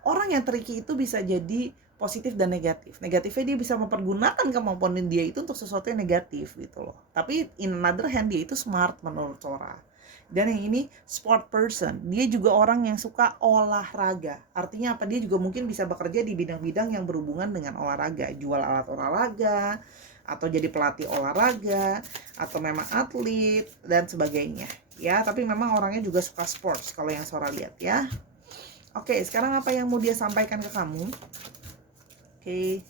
orang yang tricky itu bisa jadi positif dan negatif. Negatifnya dia bisa mempergunakan kemampuan dia itu untuk sesuatu yang negatif gitu loh. Tapi in another hand dia itu smart menurut Sora. Dan yang ini sport person, dia juga orang yang suka olahraga. Artinya apa? Dia juga mungkin bisa bekerja di bidang-bidang yang berhubungan dengan olahraga, jual alat olahraga, atau jadi pelatih olahraga, atau memang atlet dan sebagainya. Ya, tapi memang orangnya juga suka sports kalau yang Sora lihat ya. Oke, sekarang apa yang mau dia sampaikan ke kamu? Oke.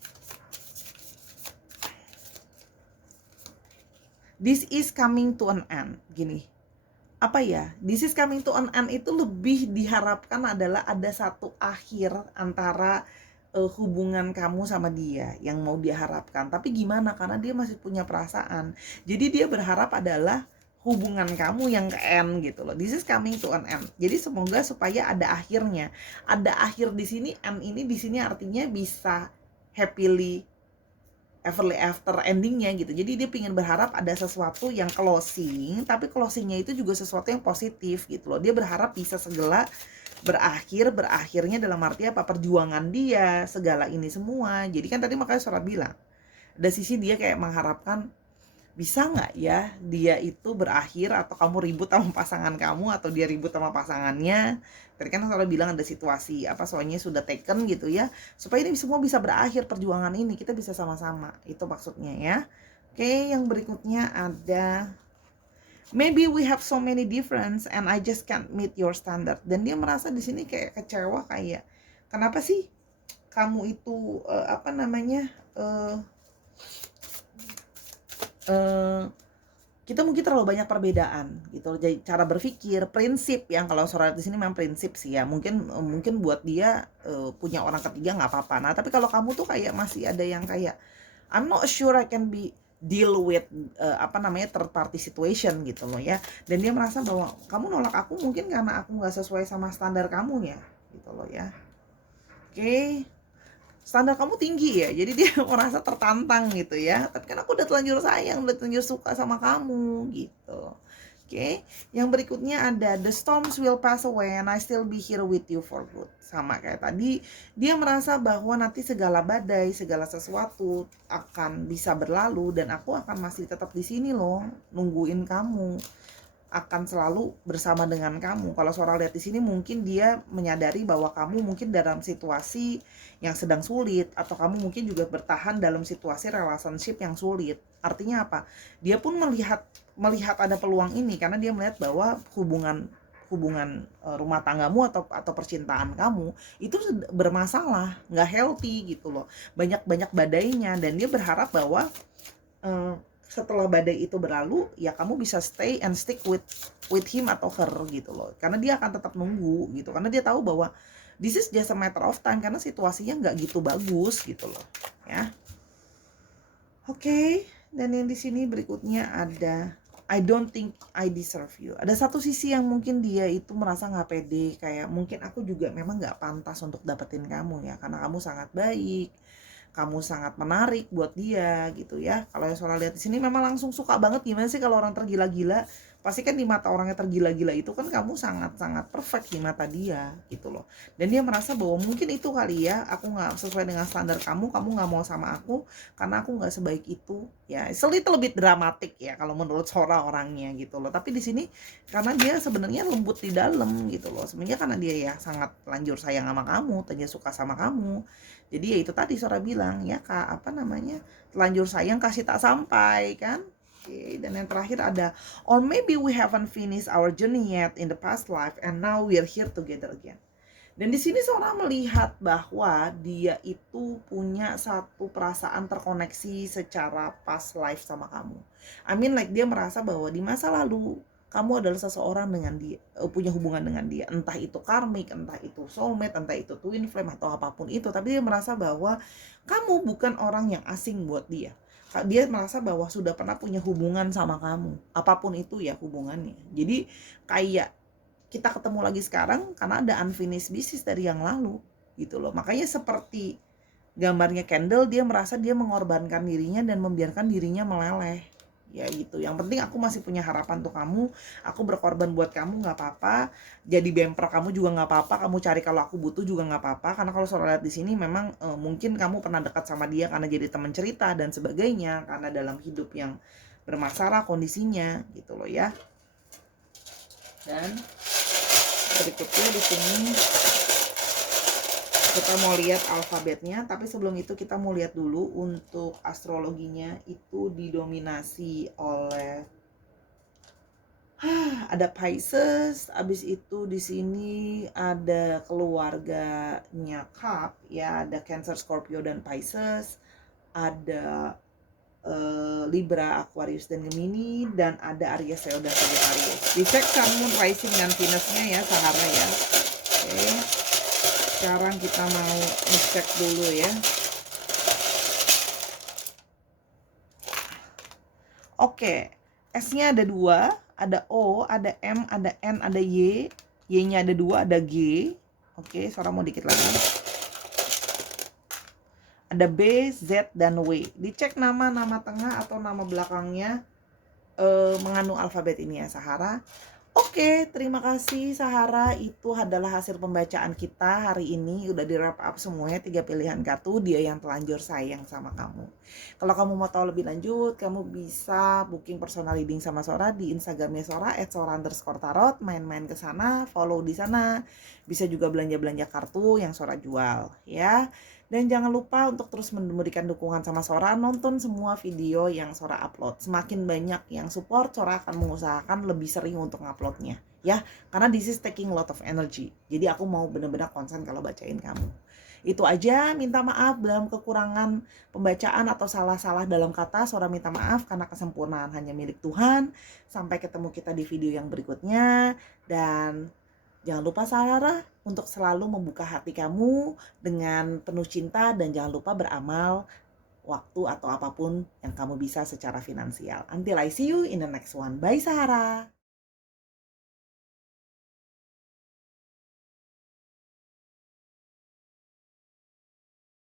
This is coming to an end. Gini, apa ya? This is coming to an end itu lebih diharapkan adalah ada satu akhir antara hubungan kamu sama dia yang mau dia harapkan. Tapi gimana? Karena dia masih punya perasaan. Jadi dia berharap adalah hubungan kamu yang ke end gitu loh. This is coming to an end. Jadi semoga supaya ada akhirnya. Ada akhir di sini, end ini di sini artinya bisa happily everly after endingnya gitu. Jadi dia pingin berharap ada sesuatu yang closing, tapi closingnya itu juga sesuatu yang positif gitu loh. Dia berharap bisa segala berakhirnya dalam arti apa, perjuangan dia, segala ini semua. Jadi kan tadi makanya Sora bilang, ada sisi dia kayak mengharapkan, bisa nggak ya dia itu berakhir, atau kamu ribut sama pasangan kamu, atau dia ribut sama pasangannya. Tadi kan kalau bilang ada situasi apa, soalnya sudah taken gitu ya, supaya ini semua bisa berakhir, perjuangan ini kita bisa sama-sama, itu maksudnya ya. Oke, yang berikutnya ada maybe we have so many difference and I just can't meet your standard. Dan dia merasa di sini kayak kecewa, kayak kenapa sih kamu itu apa namanya kita mungkin terlalu banyak perbedaan gitu. Jadi cara berpikir, prinsip yang kalau Sora di sini memang prinsip sih ya. Mungkin buat dia punya orang ketiga nggak apa-apa. Nah, tapi kalau kamu tuh kayak masih ada yang kayak I'm not sure I can deal with apa namanya third party situation gitu loh ya. Dan dia merasa bahwa kamu nolak aku mungkin karena aku nggak sesuai sama standar kamu ya gitu loh ya. Oke. Standar kamu tinggi ya, jadi dia merasa tertantang gitu ya. Tapi kan aku udah terlanjur sayang, udah terlanjur suka sama kamu gitu. Oke, yang berikutnya ada the storms will pass away and I still be here with you for good. Sama kayak tadi, dia merasa bahwa nanti segala badai, segala sesuatu akan bisa berlalu dan aku akan masih tetap di sini loh, nungguin kamu, akan selalu bersama dengan kamu. Kalau Sora lihat di sini mungkin dia menyadari bahwa kamu mungkin dalam situasi yang sedang sulit, atau kamu mungkin juga bertahan dalam situasi relationship yang sulit. Artinya apa? Dia pun melihat ada peluang ini karena dia melihat bahwa hubungan rumah tanggamu atau percintaan kamu itu bermasalah, nggak healthy gitu loh. Banyak badainya dan dia berharap bahwa setelah badai itu berlalu ya kamu bisa stay and stick with him atau her gitu loh, karena dia akan tetap nunggu gitu, karena dia tahu bahwa This is just a matter of time karena situasinya nggak gitu bagus gitu loh, ya. Oke, dan yang di sini berikutnya ada I don't think I deserve you. Ada satu sisi yang mungkin dia itu merasa nggak pede, kayak mungkin aku juga memang nggak pantas untuk dapetin kamu ya, karena kamu sangat baik, kamu sangat menarik buat dia gitu ya. Kalau yang Sora lihat di sini memang langsung suka banget, gimana sih kalau orang tergila-gila, pasti kan di mata orang yang tergila-gila itu kan kamu sangat-sangat perfect di mata dia gitu loh. Dan dia merasa bahwa mungkin itu kali ya, aku nggak sesuai dengan standar kamu, kamu nggak mau sama aku karena aku nggak sebaik itu ya. It's a little bit dramatic ya kalau menurut Sora orangnya gitu loh. Tapi di sini karena dia sebenarnya lembut di dalam gitu loh, sebenarnya karena dia ya sangat lanjur sayang sama kamu, tanya suka sama kamu. Jadi ya itu tadi Sora bilang ya, Kak, apa namanya, telanjur sayang kasih tak sampai kan. Oke, dan yang terakhir ada or maybe we haven't finished our journey yet in the past life and now we're here together again. Dan di sini Sora melihat bahwa dia itu punya satu perasaan terkoneksi secara past life sama kamu. I mean like dia merasa bahwa di masa lalu kamu adalah seseorang dengan dia, punya hubungan dengan dia, entah itu karmik, entah itu soulmate, entah itu twin flame atau apapun itu, tapi dia merasa bahwa kamu bukan orang yang asing buat dia. Dia merasa bahwa sudah pernah punya hubungan sama kamu, apapun itu ya hubungannya. Jadi kayak kita ketemu lagi sekarang karena ada unfinished business dari yang lalu gitu loh. Makanya seperti gambarnya Candle, dia merasa dia mengorbankan dirinya dan membiarkan dirinya meleleh ya gitu. Yang penting aku masih punya harapan untuk kamu, aku berkorban buat kamu nggak apa-apa, jadi bemper kamu juga nggak apa-apa, kamu cari kalau aku butuh juga nggak apa-apa. Karena kalau Sora lihat di sini memang mungkin kamu pernah dekat sama dia karena jadi teman cerita dan sebagainya, karena dalam hidup yang bermasalah kondisinya gitu loh ya. Dan berikutnya di sini kita mau lihat alfabetnya, tapi sebelum itu kita mau lihat dulu untuk astrologinya itu didominasi oleh ada Pisces, abis itu di sini ada keluarganya Cup ya, ada Cancer, Scorpio dan Pisces, ada Libra, Aquarius dan Gemini, dan ada Aries, Leo dan Sagittarius. Dicek Sun, Moon, Rising dan Venusnya ya, Sahara ya. Oke. Sekarang kita mau ngecek dulu ya. Oke, S-nya ada 2, ada O, ada M, ada N, ada Y. Y-nya ada 2, ada G. Oke, Sora mau dikit lagi. Ada B, Z, dan W. Dicek nama tengah atau nama belakangnya mengandung alfabet ini ya, Sahara. Oke, terima kasih Sahara. Itu adalah hasil pembacaan kita hari ini. Udah di wrap up semuanya 3 pilihan kartu dia yang telanjur sayang sama kamu. Kalau kamu mau tahu lebih lanjut, kamu bisa booking personal reading sama Sora di Instagramnya Sora @sora_tarot. Main-main ke sana, follow di sana. Bisa juga belanja-belanja kartu yang Sora jual ya. Dan jangan lupa untuk terus memberikan dukungan sama Sora, nonton semua video yang Sora upload. Semakin banyak yang support, Sora akan mengusahakan lebih sering untuk nguploadnya ya, karena this is taking a lot of energy. Jadi aku mau benar-benar konsen kalau bacain kamu. Itu aja, minta maaf dalam kekurangan pembacaan atau salah-salah dalam kata. Sora minta maaf karena kesempurnaan hanya milik Tuhan. Sampai ketemu kita di video yang berikutnya. Dan jangan lupa Sahara untuk selalu membuka hati kamu dengan penuh cinta, dan jangan lupa beramal waktu atau apapun yang kamu bisa secara finansial. Until I see you in the next one. Bye Sahara.